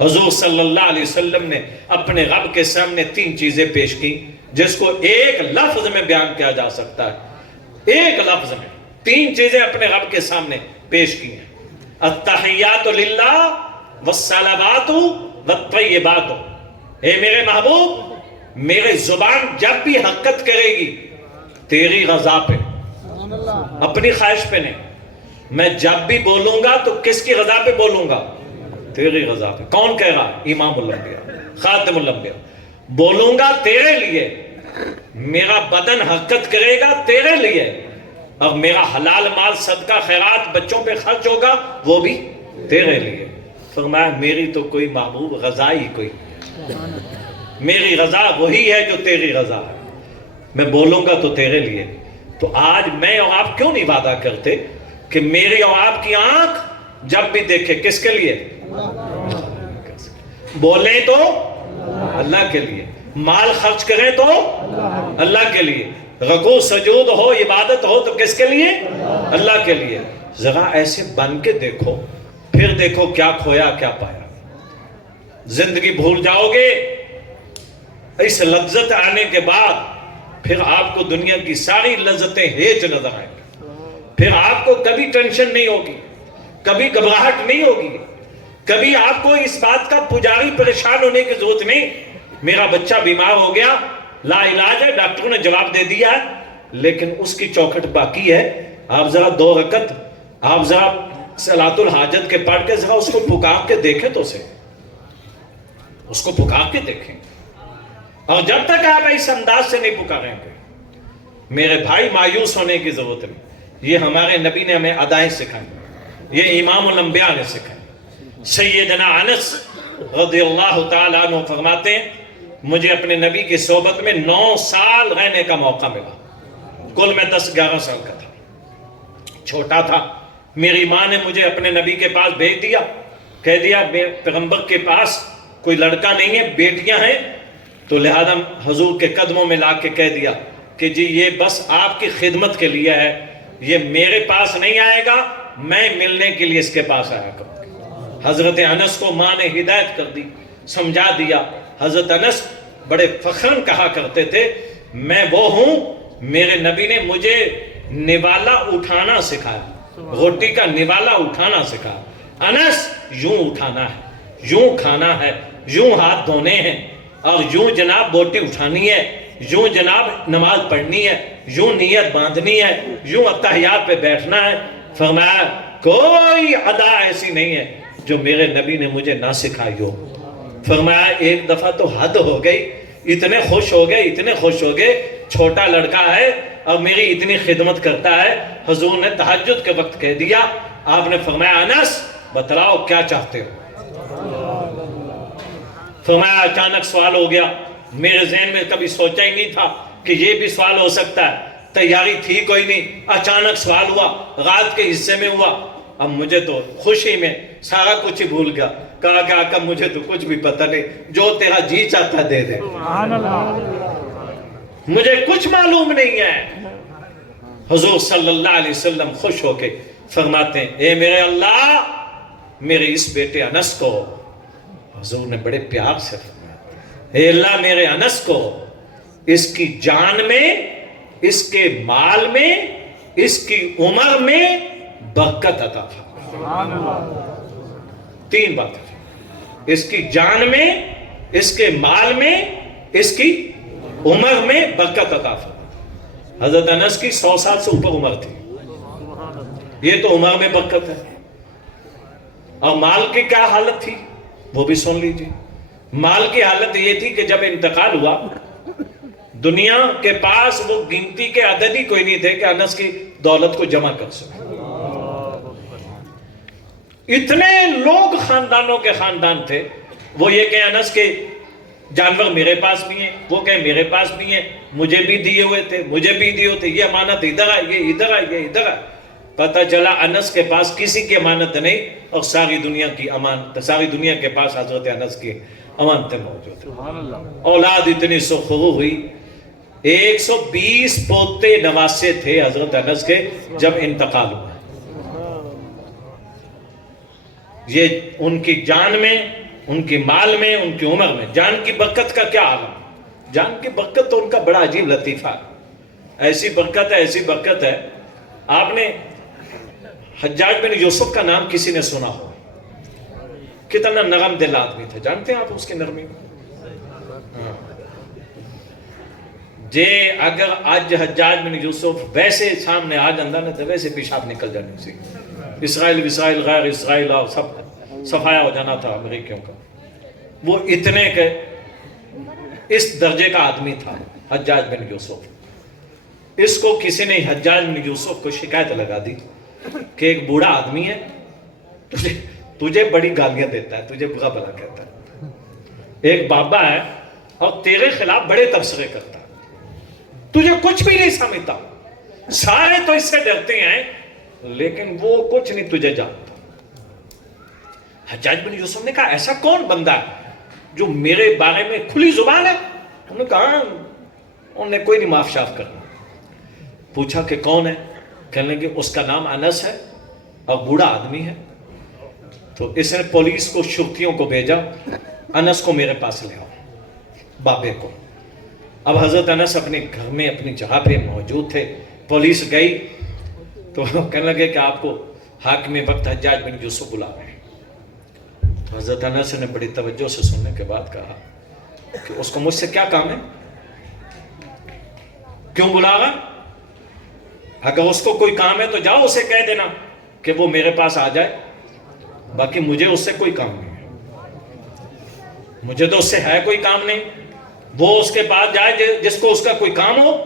حضور صلی اللہ علیہ وسلم نے اپنے رب کے سامنے 3 چیزیں پیش کی جس کو ایک لفظ میں بیان کیا جا سکتا ہے. ایک لفظ میں 3 چیزیں اپنے رب کے سامنے پیش کی ہیں. التحیات للہ والصلوات والطیبات. اے میرے محبوب, میرے زبان جب بھی حرکت کرے گی تیری رضا پہ, اپنی خواہش پہ نہیں. میں جب بھی بولوں گا تو کس کی رضا پہ بولوں گا؟ تیری رضا پہ. کون کہہ رہا؟ امام الانبیاء, خاتم الانبیاء. بولوں گا تیرے لیے, میرا بدن حرکت کرے گا تیرے لیے, اور میرا حلال مال صدقہ خیرات بچوں پہ خرچ ہوگا وہ بھی تیرے لیے. فرمایا میری تو کوئی محبوب رضا ہی کوئی, میری رضا وہی ہے جو تیری رضا ہے. میں بولوں گا تو تیرے لیے. تو آج میں اور آپ کیوں نہیں وعدہ کرتے کہ میری اور آپ کی آنکھ جب بھی دیکھے کس کے لیے؟ بولیں تو اللہ کے لیے, مال خرچ کریں تو اللہ کے لیے, رکوع سجود ہو, عبادت ہو تو کس کے لیے؟ اللہ کے لیے. ذرا ایسے بن کے دیکھو, پھر دیکھو کیا کھویا کیا پایا. زندگی بھول جاؤ گے. اس لذت آنے کے بعد پھر آپ کو دنیا کی ساری لذتیں ہیچ نظر آئیں گی. پھر آپ کو کبھی ٹینشن نہیں ہوگی, کبھی گھبراہٹ نہیں ہوگی, کبھی آپ کو اس بات کا پجاری پریشان ہونے کی ضرورت نہیں. میرا بچہ بیمار ہو گیا, لا علاج ہے, ڈاکٹروں نے جواب دے دیا ہے, لیکن اس کی چوکھٹ باقی ہے. آپ ذرا 2 رکعت آپ ذرا صلاۃ الحاجت کے پڑھ کے ذرا اس کو پکار کے دیکھیں تو سے, اس کو پکار کے دیکھیں. اور جب تک آپ اس انداز سے نہیں پکاریں گے میرے بھائی مایوس ہونے کی ضرورت نہیں. یہ ہمارے نبی نے ہمیں ادائیں سکھائیں, یہ امام الانبیاء نے سکھائیں. سیدنا انس رضی اللہ تعالیٰ عنہ فرماتے ہیں مجھے اپنے نبی کی صحبت میں 9 سال رہنے کا موقع ملا. کل میں 10-11 سال کا تھا, چھوٹا تھا. میری ماں نے مجھے اپنے نبی کے پاس بھیج دیا, کہہ دیا پیغمبر کے پاس کوئی لڑکا نہیں ہے, بیٹیاں ہیں, تو لہذا حضور کے قدموں میں لا کے کہہ دیا کہ جی یہ بس آپ کی خدمت کے لیے ہے, یہ میرے پاس نہیں آئے گا, میں ملنے کے لیے اس کے پاس آیا کروں. حضرت انس کو ماں نے ہدایت کر دی, سمجھا دیا. حضرت انس بڑے فخراً کہا کرتے تھے, میں وہ ہوں, میرے نبی نے مجھے نوالا اٹھانا سکھایا, روٹی کا نوالا اٹھانا سکھایا. انس یوں اٹھانا ہے, یوں کھانا ہے, یوں ہاتھ دھونے ہیں, اور یوں جناب بوٹی اٹھانی ہے, یوں جناب نماز پڑھنی ہے, یوں نیت باندھنی ہے, یوں اتحیات پہ بیٹھنا ہے. فرمایا کوئی ادا ایسی نہیں ہے جو میرے نبی نے مجھے نہ سکھائی ہو. فرمایا ایک دفعہ تو حد ہو گئی, اتنے خوش ہو گئے, چھوٹا لڑکا ہے اور میری اتنی خدمت کرتا ہے. حضور نے تہجد کے وقت کہہ دیا, آپ نے فرمایا انس بتلاؤ کیا چاہتے ہو. فرمایا اچانک سوال ہو گیا, میرے ذہن میں کبھی سوچا ہی نہیں تھا کہ یہ بھی سوال ہو سکتا ہے, تیاری تھی کوئی نہیں, اچانک سوال ہوا, رات کے حصے میں ہوا. اب مجھے تو خوشی میں سارا کچھ ہی بھول گیا, کہا کہ آقا مجھے تو کچھ بھی پتہ نہیں, جو تیرا جی چاہتا دے دے, مجھے کچھ معلوم نہیں ہے. حضور صلی اللہ علیہ وسلم خوش ہو کے فرماتے ہیں, اے میرے اللہ میرے اس بیٹے انس کو, حضور نے بڑے پیار سے فرمایا, اے اللہ میرے انس کو اس کی جان میں, اس کے مال میں, اس کی عمر میں برکت عطا فرما. 3 باتیں, اس کی جان میں, اس کے مال میں, اس کی عمر میں برکت عطا فرما. حضرت انس کی 100 سال سے اوپر عمر تھی, یہ تو عمر میں برکت ہے. اور مال کی کیا حالت تھی وہ بھی سن لیجئے. مال کی حالت یہ تھی کہ جب انتقال ہوا, دنیا کے پاس وہ گنتی کے عدد ہی کوئی نہیں تھے کہ انس کی دولت کو جمع کر سکے. اتنے لوگ خاندانوں کے خاندان تھے, وہ یہ کہ انس کے جانور میرے پاس بھی ہیں, وہ کہ میرے پاس بھی ہیں, مجھے بھی دیے ہوئے تھے, مجھے بھی دیے ہوئے تھے, یہ امانت ادھر ہے, یہ ادھر ہے, یہ ادھر ہے. پتہ چلا انس کے پاس کسی کی امانت نہیں, اور ساری دنیا کی امانت, ساری دنیا کے پاس حضرت انس کی امانتیں موجود ہیں. اولاد اتنی سخرو ہوئی, 120 پوتے نواسے تھے حضرت انس کے جب انتقال ہوا. یہ ان کی جان میں, ان کی مال میں, ان کی عمر میں جان کی برکت کا کیا عالم. جان کی برکت تو ان کا بڑا عجیب لطیفہ ہے. ایسی برکت ہے, ایسی برکت ہے. آپ نے حجاج بن یوسف کا نام کسی نے سنا ہو, کتنا نرم دل آدمی تھا, جانتے ہیں آپ اس کی نرمی. جے اگر آج حجاج بن یوسف ویسے سامنے آ جاندہ نا تو ویسے پیشاب نکل جانے سے, اسرائیل غیر اسرائیل اور سب صفایا ہو جانا تھا امریکیوں کا. وہ اتنے کہ اس درجے کا آدمی تھا حجاج بن یوسف. اس کو کسی نے حجاج بن یوسف کو شکایت لگا دی کہ ایک بوڑھا آدمی ہے, تجھے بڑی گالیاں دیتا ہے, تجھے برا بھلا کہتا ہے, ایک بابا ہے اور تیرے خلاف بڑے تبصرے کرتا ہے, تجھے کچھ بھی نہیں سمجھتا, سارے تو اس سے ڈرتے ہیں لیکن وہ کچھ نہیں تجھے جانتا. حجاج بن یوسف نے کہا ایسا کون بندہ ہے جو میرے بارے میں کھلی زبان ہے. انہوں نے کہا انہوں نے کوئی نہیں معاف شاف کرنا. پوچھا کہ کون ہے, کہنے لگے اس کا نام انس ہے اور بوڑھا آدمی ہے. تو اس نے پولیس کو شرطیوں کو بھیجا, انس کو میرے پاس لے آؤ, بابے کو. اب حضرت انس اپنے گھر میں اپنی جگہ پہ موجود تھے. پولیس گئی تو کہنے لگے کہ آپ کو حاکم وقت حجاج بن یوسف بلا رہے ہیں. تو حضرت انس نے بڑی توجہ سے سننے کے بعد کہا کہ اس کو مجھ سے کیا کام ہے, کیوں بلا رہا؟ اگر اس کو کوئی کام ہے تو جاؤ اسے کہہ دینا کہ وہ میرے پاس آ جائے, باقی مجھے اس سے کوئی کام نہیں ہے. مجھے تو اس سے ہے کوئی کام نہیں, وہ اس کے پاس جائے جس کو اس کا کوئی کام ہو,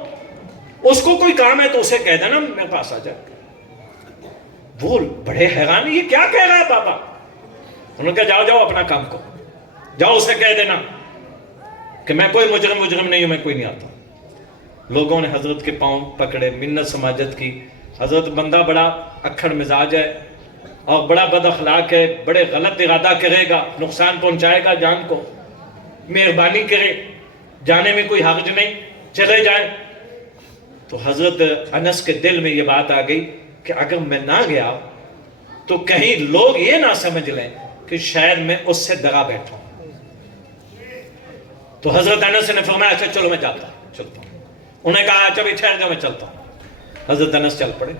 اس کو کوئی کام ہے تو اسے کہہ دینا میرے پاس آ جائے. وہ بڑے حیران, یہ کیا کہہ رہا ہے بابا؟ انہوں نے کہا جاؤ اپنا کام کو, جاؤ اسے کہہ دینا کہ میں کوئی مجرم نہیں ہوں، میں کوئی نہیں آتا. لوگوں نے حضرت کے پاؤں پکڑے، منت سماجت کی. حضرت بندہ بڑا اکھڑ مزاج ہے اور بڑا بد اخلاق ہے، بڑے غلط ارادہ کرے گا، نقصان پہنچائے گا جان کو، مہربانی کرے، جانے میں کوئی حرج نہیں، چلے جائیں. تو حضرت انس کے دل میں یہ بات آ گئی کہ اگر میں نہ گیا تو کہیں لوگ یہ نہ سمجھ لیں کہ شاید میں اس سے ڈرا بیٹھا ہوں. تو حضرت انس نے فرمایا اچھا چلو میں چلتا ہوں. انہیں کہا اچھا بھی ٹھہر جاؤ میں چلتا ہوں. حضرت انس چل پڑے.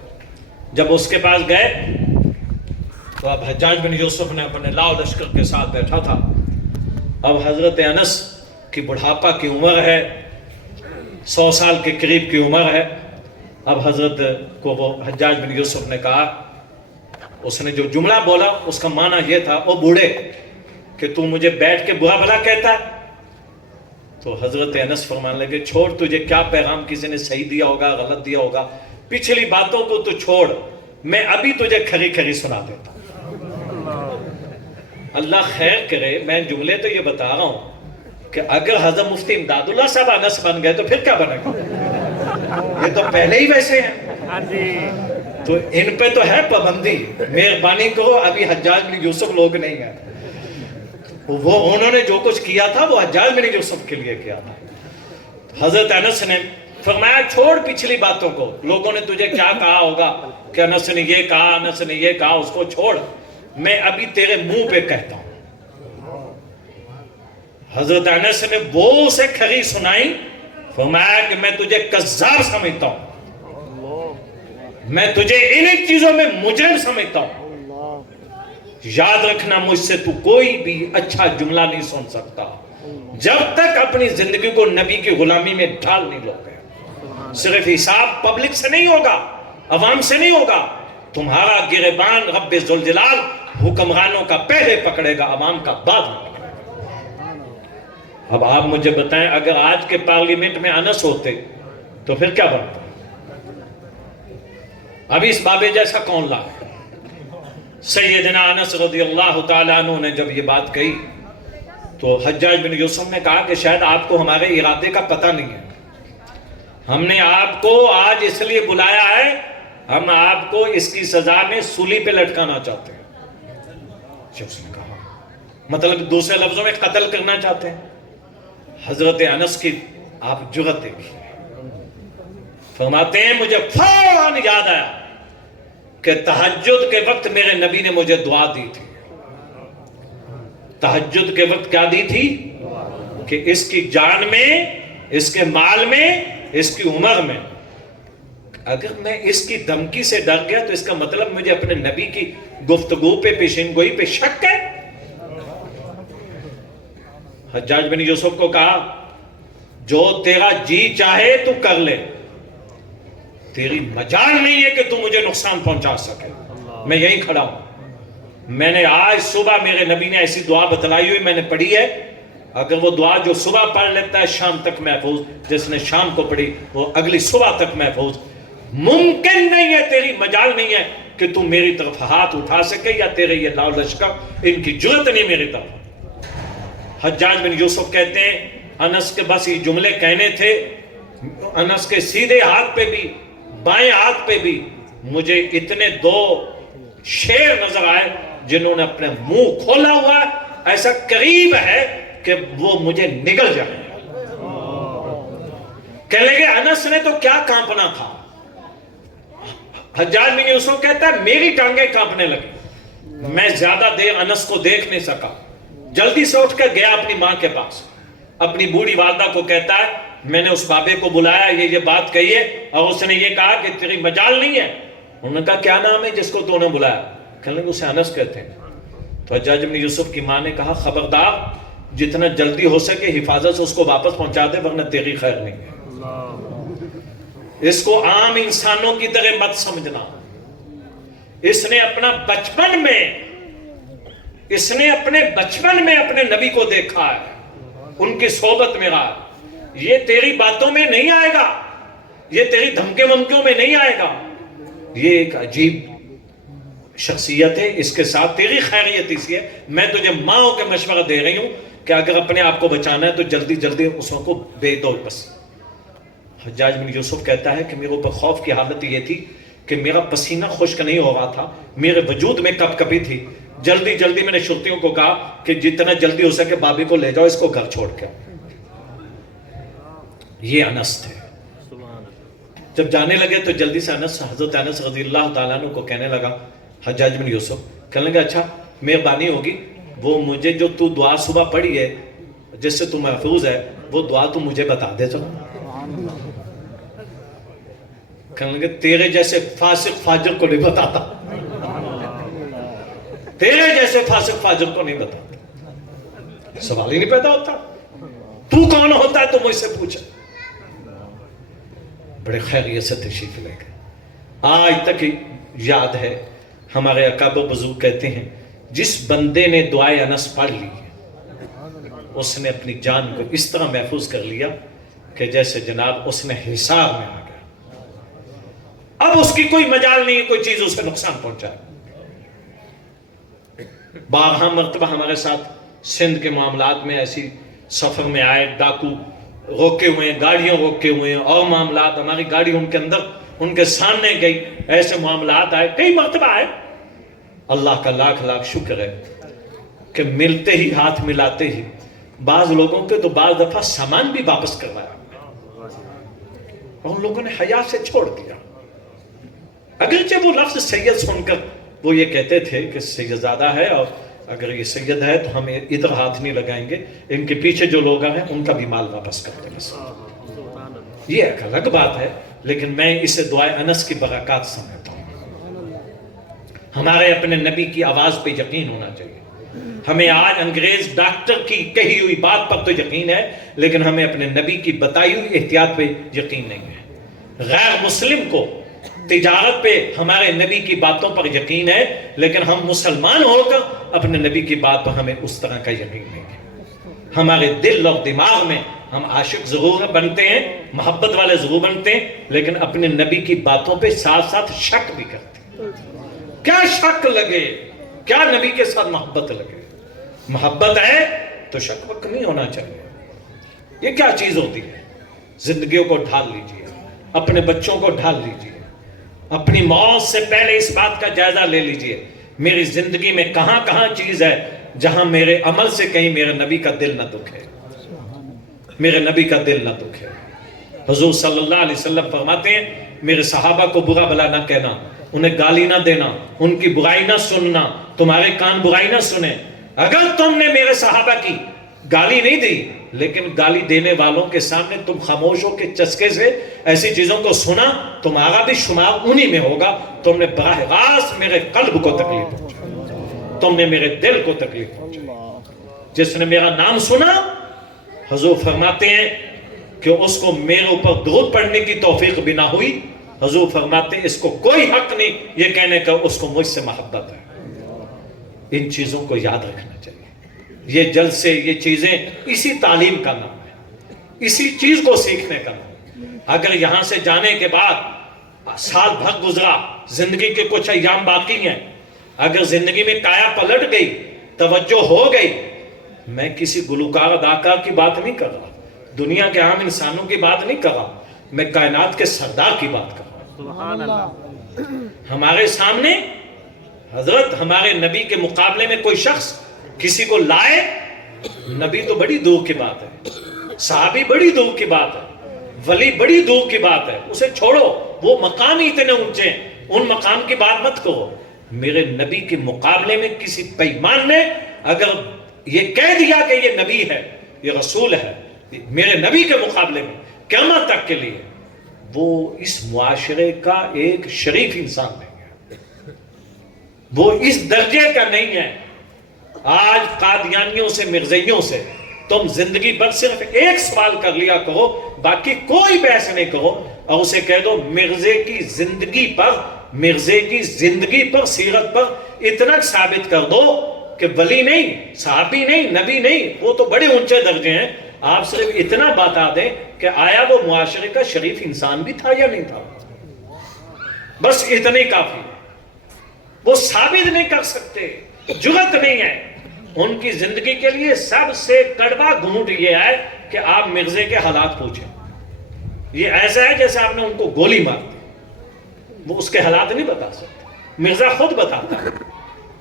جب اس کے پاس گئے تو اب حجاج بن یوسف نے اپنے لاؤ لشکر کے ساتھ بیٹھا تھا. اب حضرت انس کی بڑھاپا کی عمر ہے، 100 سال کے قریب کی عمر ہے. اب حضرت کو وہ حجاج بن یوسف نے کہا، اس نے جو جملہ بولا اس کا معنی یہ تھا، او بوڑھے کہ تو مجھے بیٹھ کے برا بھلا کہتا ہے. تو حضرت انس فرمانے لگے چھوڑ، تجھے کیا پیغام کسی نے صحیح دیا ہوگا غلط دیا ہوگا، پچھلی باتوں کو تو چھوڑ، میں ابھی تجھے کھری کھری سنا دیتا ہوں. اللہ خیر کرے، میں جملے تو یہ بتا رہا ہوں کہ اگر حضرت مفتی امداد اللہ صاحب انس بن گئے تو پھر کیا بنے گا؟ یہ تو پہلے ہی ویسے ہیں. تو ان پہ تو ہے پابندی، مہربانی کرو، ابھی حجاج بن یوسف لوگ نہیں ہیں. وہ انہوں نے جو کچھ کیا تھا وہ حجاج بن یوسف کے لیے کیا تھا. حضرت انس نے فرمایا چھوڑ پچھلی باتوں کو، لوگوں نے تجھے کیا کہا ہوگا کہ انس نے یہ کہا، انس نے یہ کہا، اس کو چھوڑ، میں ابھی تیرے منہ پہ کہتا ہوں. حضرت انس نے وہ اسے کھری سنائی. فرمایا کہ میں تجھے کذاب سمجھتا ہوں، میں تجھے ان چیزوں میں مجرم سمجھتا ہوں. یاد رکھنا مجھ سے تو کوئی بھی اچھا جملہ نہیں سن سکتا جب تک اپنی زندگی کو نبی کی غلامی میں ڈھال نہیں لو گے. صرف حساب پبلک سے نہیں ہوگا، عوام سے نہیں ہوگا، تمہارا گریبان رب ذوالجلال حکمرانوں کا پہلے پکڑے گا، عوام کا بعد میں پکڑے گا. اب آپ مجھے بتائیں اگر آج کے پارلیمنٹ میں انس ہوتے تو پھر کیا بنتا؟ ابھی اس بابے جیسا کون لایا؟ سیدنا انس رضی اللہ تعالیٰ عنہ نے جب یہ بات کہی تو حجاج بن یوسف نے کہا کہ شاید آپ کو ہمارے ارادے کا پتہ نہیں ہے، ہم نے آپ کو آج اس لیے بلایا ہے، ہم آپ کو اس کی سزا میں سولی پہ لٹکانا چاہتے ہیں. اس نے کہا مطلب دوسرے لفظوں میں قتل کرنا چاہتے ہیں. حضرت انس کی آپ جرت دیکھیں، فرماتے ہیں مجھے فوراً یاد آیا کہ تہجد کے وقت میرے نبی نے مجھے دعا دی تھی. تہجد کے وقت کیا دی تھی؟ کہ اس کی جان میں، اس کے مال میں، اس کی عمر میں اگر میں اس کی دھمکی سے ڈر گیا تو اس کا مطلب مجھے اپنے نبی کی گفتگو پہ، پیشین گوئی پہ شک ہے. حجاج بن یوسف کو کہا جو تیرا جی چاہے تو کر لے، تیری مجال نہیں ہے کہ تو مجھے نقصان پہنچا سکے، میں یہیں کھڑا ہوں. میں نے آج صبح میرے نبی نے ایسی دعا بتلائی ہوئی میں نے پڑھی ہے، اگر وہ دعا جو صبح پڑھ لیتا ہے شام تک محفوظ، جس نے شام کو پڑھی وہ اگلی صبح تک محفوظ. ممکن نہیں ہے، تیری مجال نہیں ہے کہ تم میری طرف ہاتھ اٹھا سکے یا تیرے یہ لاؤ لشکر، ان کی جرت نہیں میری طرف. حجاج بن یوسف کہتے ہیں انس کے بس یہ جملے کہنے تھے، انس کے سیدھے ہاتھ پہ بھی بائیں ہاتھ پہ بھی مجھے اتنے 2 شیر نظر آئے جنہوں نے اپنے منہ کھولا ہوا ہے، ایسا قریب ہے کہ وہ مجھے نگل جائے. کہنے لگے انس نے تو کیا کانپنا تھا. حجاج بن یوسف کہتا ہے میری ٹانگیں کانپنے لگی، میں زیادہ دیر انس کو دیکھ نہیں سکا، جلدی سے اٹھ کر گیا اپنی ماں کے پاس. اپنی بوڑھی والدہ کو کہتا ہے میں نے اس بابے کو بلایا، یہ بات کہی ہے اور اس نے یہ کہا کہ تیری مجال نہیں ہے. انہوں نے کہا کیا نام ہے جس کو تو نے بلایا؟ کہنے لگے اسے انس کہتے ہیں. تو حجاج بن یوسف کی ماں نے کہا خبردار، جتنا جلدی ہو سکے حفاظت سے اس کو واپس پہنچا دے ورنہ تیری خیر نہیں ہے. اس کو عام انسانوں کی طرح مت سمجھنا. اس نے اپنے بچپن میں اپنے نبی کو دیکھا ہے، ان کی صحبت میں رہا. یہ تیری باتوں میں نہیں آئے گا، یہ تیری دھمکے ومکیوں میں نہیں آئے گا. یہ ایک عجیب شخصیت ہے، اس کے ساتھ تیری خیریت اسی ہے. میں تجھے ماں ہو کے مشورہ دے رہی ہوں کہ اگر اپنے آپ کو بچانا ہے تو جلدی جلدی اس کو بے دو بس. حجاج بن یوسف کہتا ہے کہ میرے اوپر خوف کی حالت یہ تھی کہ میرا پسینہ خشک نہیں ہو رہا تھا, میرے وجود میں کپ کپی تھی. جلدی جلدی میں نے شرطیوں کو کہا کہ جتنا جلدی ہو سکے بابی کو لے جاؤ, اس کو گھر چھوڑ کے. یہ انس تھے. جب جانے لگے تو جلدی سے حضرت انس رضی اللہ تعالیٰ عنہ کو کہنے لگا, حجاج بن یوسف کہنے لگا اچھا مہربانی ہوگی وہ مجھے جو تو دعا صبح پڑھی ہے جس سے تو محفوظ ہے وہ دعا تو مجھے بتا دے. چلو کہنے لگے تیرے جیسے فاسق فاجر کو نہیں بتاتا, تیرے جیسے فاسق فاجر کو نہیں بتاتا. سوال ہی نہیں پیدا ہوتا, تو کون ہوتا ہے تو مجھ سے پوچھا. بڑے خیریت سے تشریف لے گئے. آج تک یاد ہے ہمارے اکابر بزرگ کہتے ہیں جس بندے نے دعائے انس پڑھ لی اس نے اپنی جان کو اس طرح محفوظ کر لیا کہ جیسے جناب اس نے حصار میں آ گیا. اب اس کی کوئی مجال نہیں ہے کوئی چیز اسے نقصان پہنچائے. بارہا مرتبہ ہمارے ساتھ سندھ کے معاملات میں ایسی سفر میں آئے, ڈاکو روکے ہوئے ہیں, گاڑیاں روکے ہوئے ہیں, اور معاملات ہماری گاڑی ان کے اندر ان کے سامنے گئی, ایسے معاملات آئے, کئی مرتبہ آئے. اللہ کا لاکھ لاکھ شکر ہے کہ ملتے ہی ہاتھ ملاتے ہی بعض لوگوں کے تو بعض دفعہ سامان بھی واپس کروایا اور ان لوگوں نے حیا سے چھوڑ دیا. اگرچہ وہ لفظ سید سن کر وہ یہ کہتے تھے کہ سیدزادہ ہے اور اگر یہ سید ہے تو ہم ادھر ہاتھ نہیں لگائیں گے, ان کے پیچھے جو لوگ ہیں ان کا بھی مال واپس کر دیں. یہ ایک الگ بات ہے, لیکن میں اسے دعائے انس کی برکات سمجھتا ہوں. ہمارے اپنے نبی کی آواز پہ یقین ہونا چاہیے. ہمیں آج انگریز ڈاکٹر کی کہی ہوئی بات پر تو یقین ہے, لیکن ہمیں اپنے نبی کی بتائی ہوئی احتیاط پہ یقین نہیں ہے. غیر مسلم کو تجارت پہ ہمارے نبی کی باتوں پر یقین ہے, لیکن ہم مسلمان ہو کر اپنے نبی کی بات پر ہمیں اس طرح کا یقین نہیں ہے. ہمارے دل اور دماغ میں ہم عاشق ضرور بنتے ہیں, محبت والے ضرور بنتے ہیں, لیکن اپنے نبی کی باتوں پہ ساتھ ساتھ شک بھی کرتے ہیں. کیا شک لگے, کیا نبی کے ساتھ محبت لگے. محبت ہے تو شک وک نہیں ہونا چاہیے. یہ کیا چیز ہوتی ہے؟ زندگیوں کو ڈھال لیجئے, اپنے بچوں کو ڈھال لیجئے, اپنی موت سے پہلے اس بات کا جائزہ لے لیجئے میری زندگی میں کہاں کہاں چیز ہے جہاں میرے عمل سے کہیں میرے نبی کا دل نہ دکھے, میرے نبی کا دل نہ دکھے. حضور صلی اللہ علیہ وسلم فرماتے ہیں میرے صحابہ کو برا بلا نہ کہنا, انہیں گالی نہ دینا, ان کی برائی نہ سننا, تمہارے کان برائی نہ سنیں. اگر تم نے میرے صحابہ کی گالی نہیں دی لیکن گالی دینے والوں کے سامنے تم خاموشوں کے چسکے سے ایسی چیزوں کو سنا, تمہارا بھی شمار انہی میں ہوگا. تم نے براہ راست میرے قلب کو تکلیف پہنچائی, تم نے میرے دل کو تکلیف پہنچائی. جس نے میرا نام سنا, حضور فرماتے ہیں کہ اس کو میرے اوپر درود پڑھنے کی توفیق بھی نہ ہوئی. حضور فرماتے ہیں اس کو کوئی حق نہیں یہ کہنے کا اس کو مجھ سے محبت ہے. ان چیزوں کو یاد رکھنا چاہیے. یہ جلسے, یہ چیزیں اسی تعلیم کا نام ہے, اسی چیز کو سیکھنے کا نام. اگر یہاں سے جانے کے بعد سال بھر گزرا, زندگی کے کچھ ایام باقی ہیں, اگر زندگی میں کایا پلٹ گئی, توجہ ہو گئی, میں کسی گلوکار اداکار کی بات نہیں کر رہا, دنیا کے عام انسانوں کی بات نہیں کر رہا, میں کائنات کے سردار کی بات کر رہا ہوں. سبحان اللہ. ہمارے سامنے حضرت ہمارے نبی کے مقابلے میں کوئی شخص کسی کو لائے, نبی تو بڑی دور کی بات ہے, صحابی بڑی دور کی بات ہے, ولی بڑی دور کی بات ہے, اسے چھوڑو, وہ مقام ہی اتنے اونچے ہیں, ان مقام کی بات مت کرو. میرے نبی کے مقابلے میں کسی پیمان نے اگر یہ کہہ دیا کہ یہ نبی ہے, یہ رسول ہے, میرے نبی کے مقابلے میں قیامت تک کے لیے وہ اس معاشرے کا ایک شریف انسان نہیں ہے, وہ اس درجے کا نہیں ہے. آج قادیانیوں سے, مرزائیوں سے تم زندگی بھر صرف ایک سوال کر لیا کرو, باقی کوئی بحث نہیں کرو, اور اسے کہہ دو مرزے کی زندگی پر, مرزے کی زندگی پر, سیرت پر اتنا ثابت کر دو کہ ولی نہیں, صحابی نہیں, نبی نہیں, وہ تو بڑے اونچے درجے ہیں. آپ صرف اتنا بتا دیں کہ آیا وہ معاشرے کا شریف انسان بھی تھا یا نہیں تھا, بس اتنے کافی. وہ ثابت نہیں کر سکتے, جرت نہیں ہے, ان کی زندگی کے لیے سب سے کڑوا گھونٹ یہ ہے کہ آپ مرزے کے حالات پوچھیں. یہ ایسا ہے جیسے آپ نے ان کو گولی مار دی، وہ اس کے حالات نہیں بتا سکتے، مرزا خود بتاتا ہے.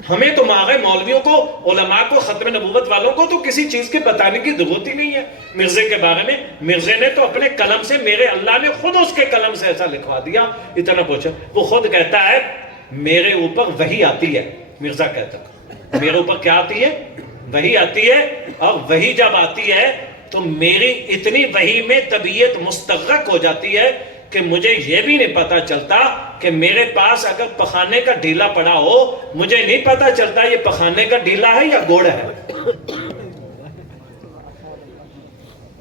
ہمیں تو ماغے مولویوں کو، علماء کو، ختم نبوت والوں کو تو کسی چیز کے بتانے کی ضرورت ہی نہیں ہے مرزے کے بارے میں. مرزے نے تو اپنے قلم سے، میرے اللہ نے خود اس کے قلم سے ایسا لکھوا دیا. اتنا پوچھا، وہ خود کہتا ہے میرے اوپر وحی آتی ہے. مرزا کہتا ہے میرے اوپر کیا آتی ہے؟ وحی آتی ہے. اور وحی جب آتی ہے تو میری اتنی وحی میں طبیعت مستغرق ہو جاتی ہے کہ مجھے یہ بھی نہیں پتا چلتا کہ میرے پاس اگر پخانے کا ڈھیلا پڑا ہو، مجھے نہیں پتا چلتا یہ پخانے کا ڈھیلا ہے یا گڑ ہے.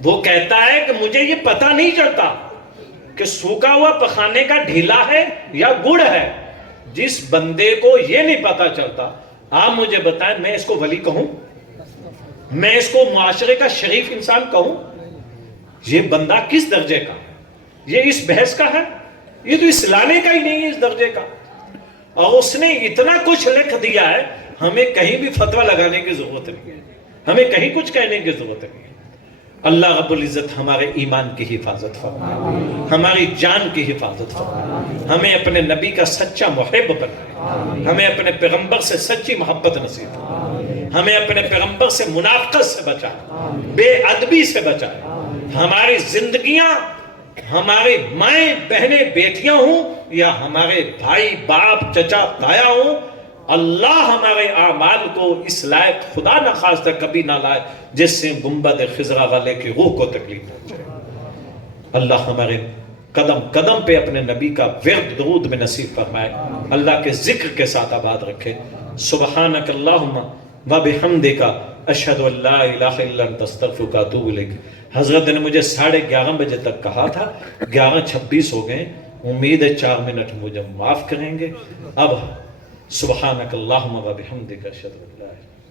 وہ کہتا ہے کہ مجھے یہ پتا نہیں چلتا کہ سوکھا ہوا پخانے کا ڈھیلا ہے یا گڑ ہے. جس بندے کو یہ نہیں پتا چلتا، آپ مجھے بتائیں میں اس کو ولی کہوں؟ میں اس کو معاشرے کا شریف انسان کہوں؟ یہ بندہ کس درجے کا؟ یہ اس بحث کا ہے؟ یہ تو اس لانے کا ہی نہیں ہے اس درجے کا. اور اس نے اتنا کچھ لکھ دیا ہے، ہمیں کہیں بھی فتویٰ لگانے کی ضرورت نہیں ہے، ہمیں کہیں کچھ کہنے کی ضرورت نہیں ہے. اللہ رب العزت ہمارے ایمان کی حفاظت فرمائے، ہماری جان کی حفاظت فرمائے، ہمیں اپنے نبی کا سچا محب بنائے، ہمیں اپنے پیغمبر سے سچی محبت نصیب فرمائے، ہمیں اپنے پیغمبر سے منافقت سے بچائے، بے ادبی سے بچائے. ہماری زندگیاں، ہماری مائیں بہنیں بیٹیاں ہوں یا ہمارے بھائی باپ چچا تایا ہوں، اللہ ہمارے اعمال کو اس لائق خدا نخواستہ کبھی نہ لائے جس سے گنبد خضرا والے کی روح کو تکلیف پہنچے. اللہ ہمارے قدم قدم پہ اپنے نبی کا ورد درود میں نصیب فرمائے، اللہ کے ذکر کے ساتھ آباد رکھے. سبحانک اللہم و بحمدک اشہد ان لا الہ الا انت استغفرک و اتوب الیک. حضرت نے مجھے 11:30 بجے تک کہا تھا، 11:26 ہو گئے. امید ہے 4 منٹ مجھے معاف کریں گے. اب سبحانک اللہم و بحمدک اشہد ان لا الہ الا انت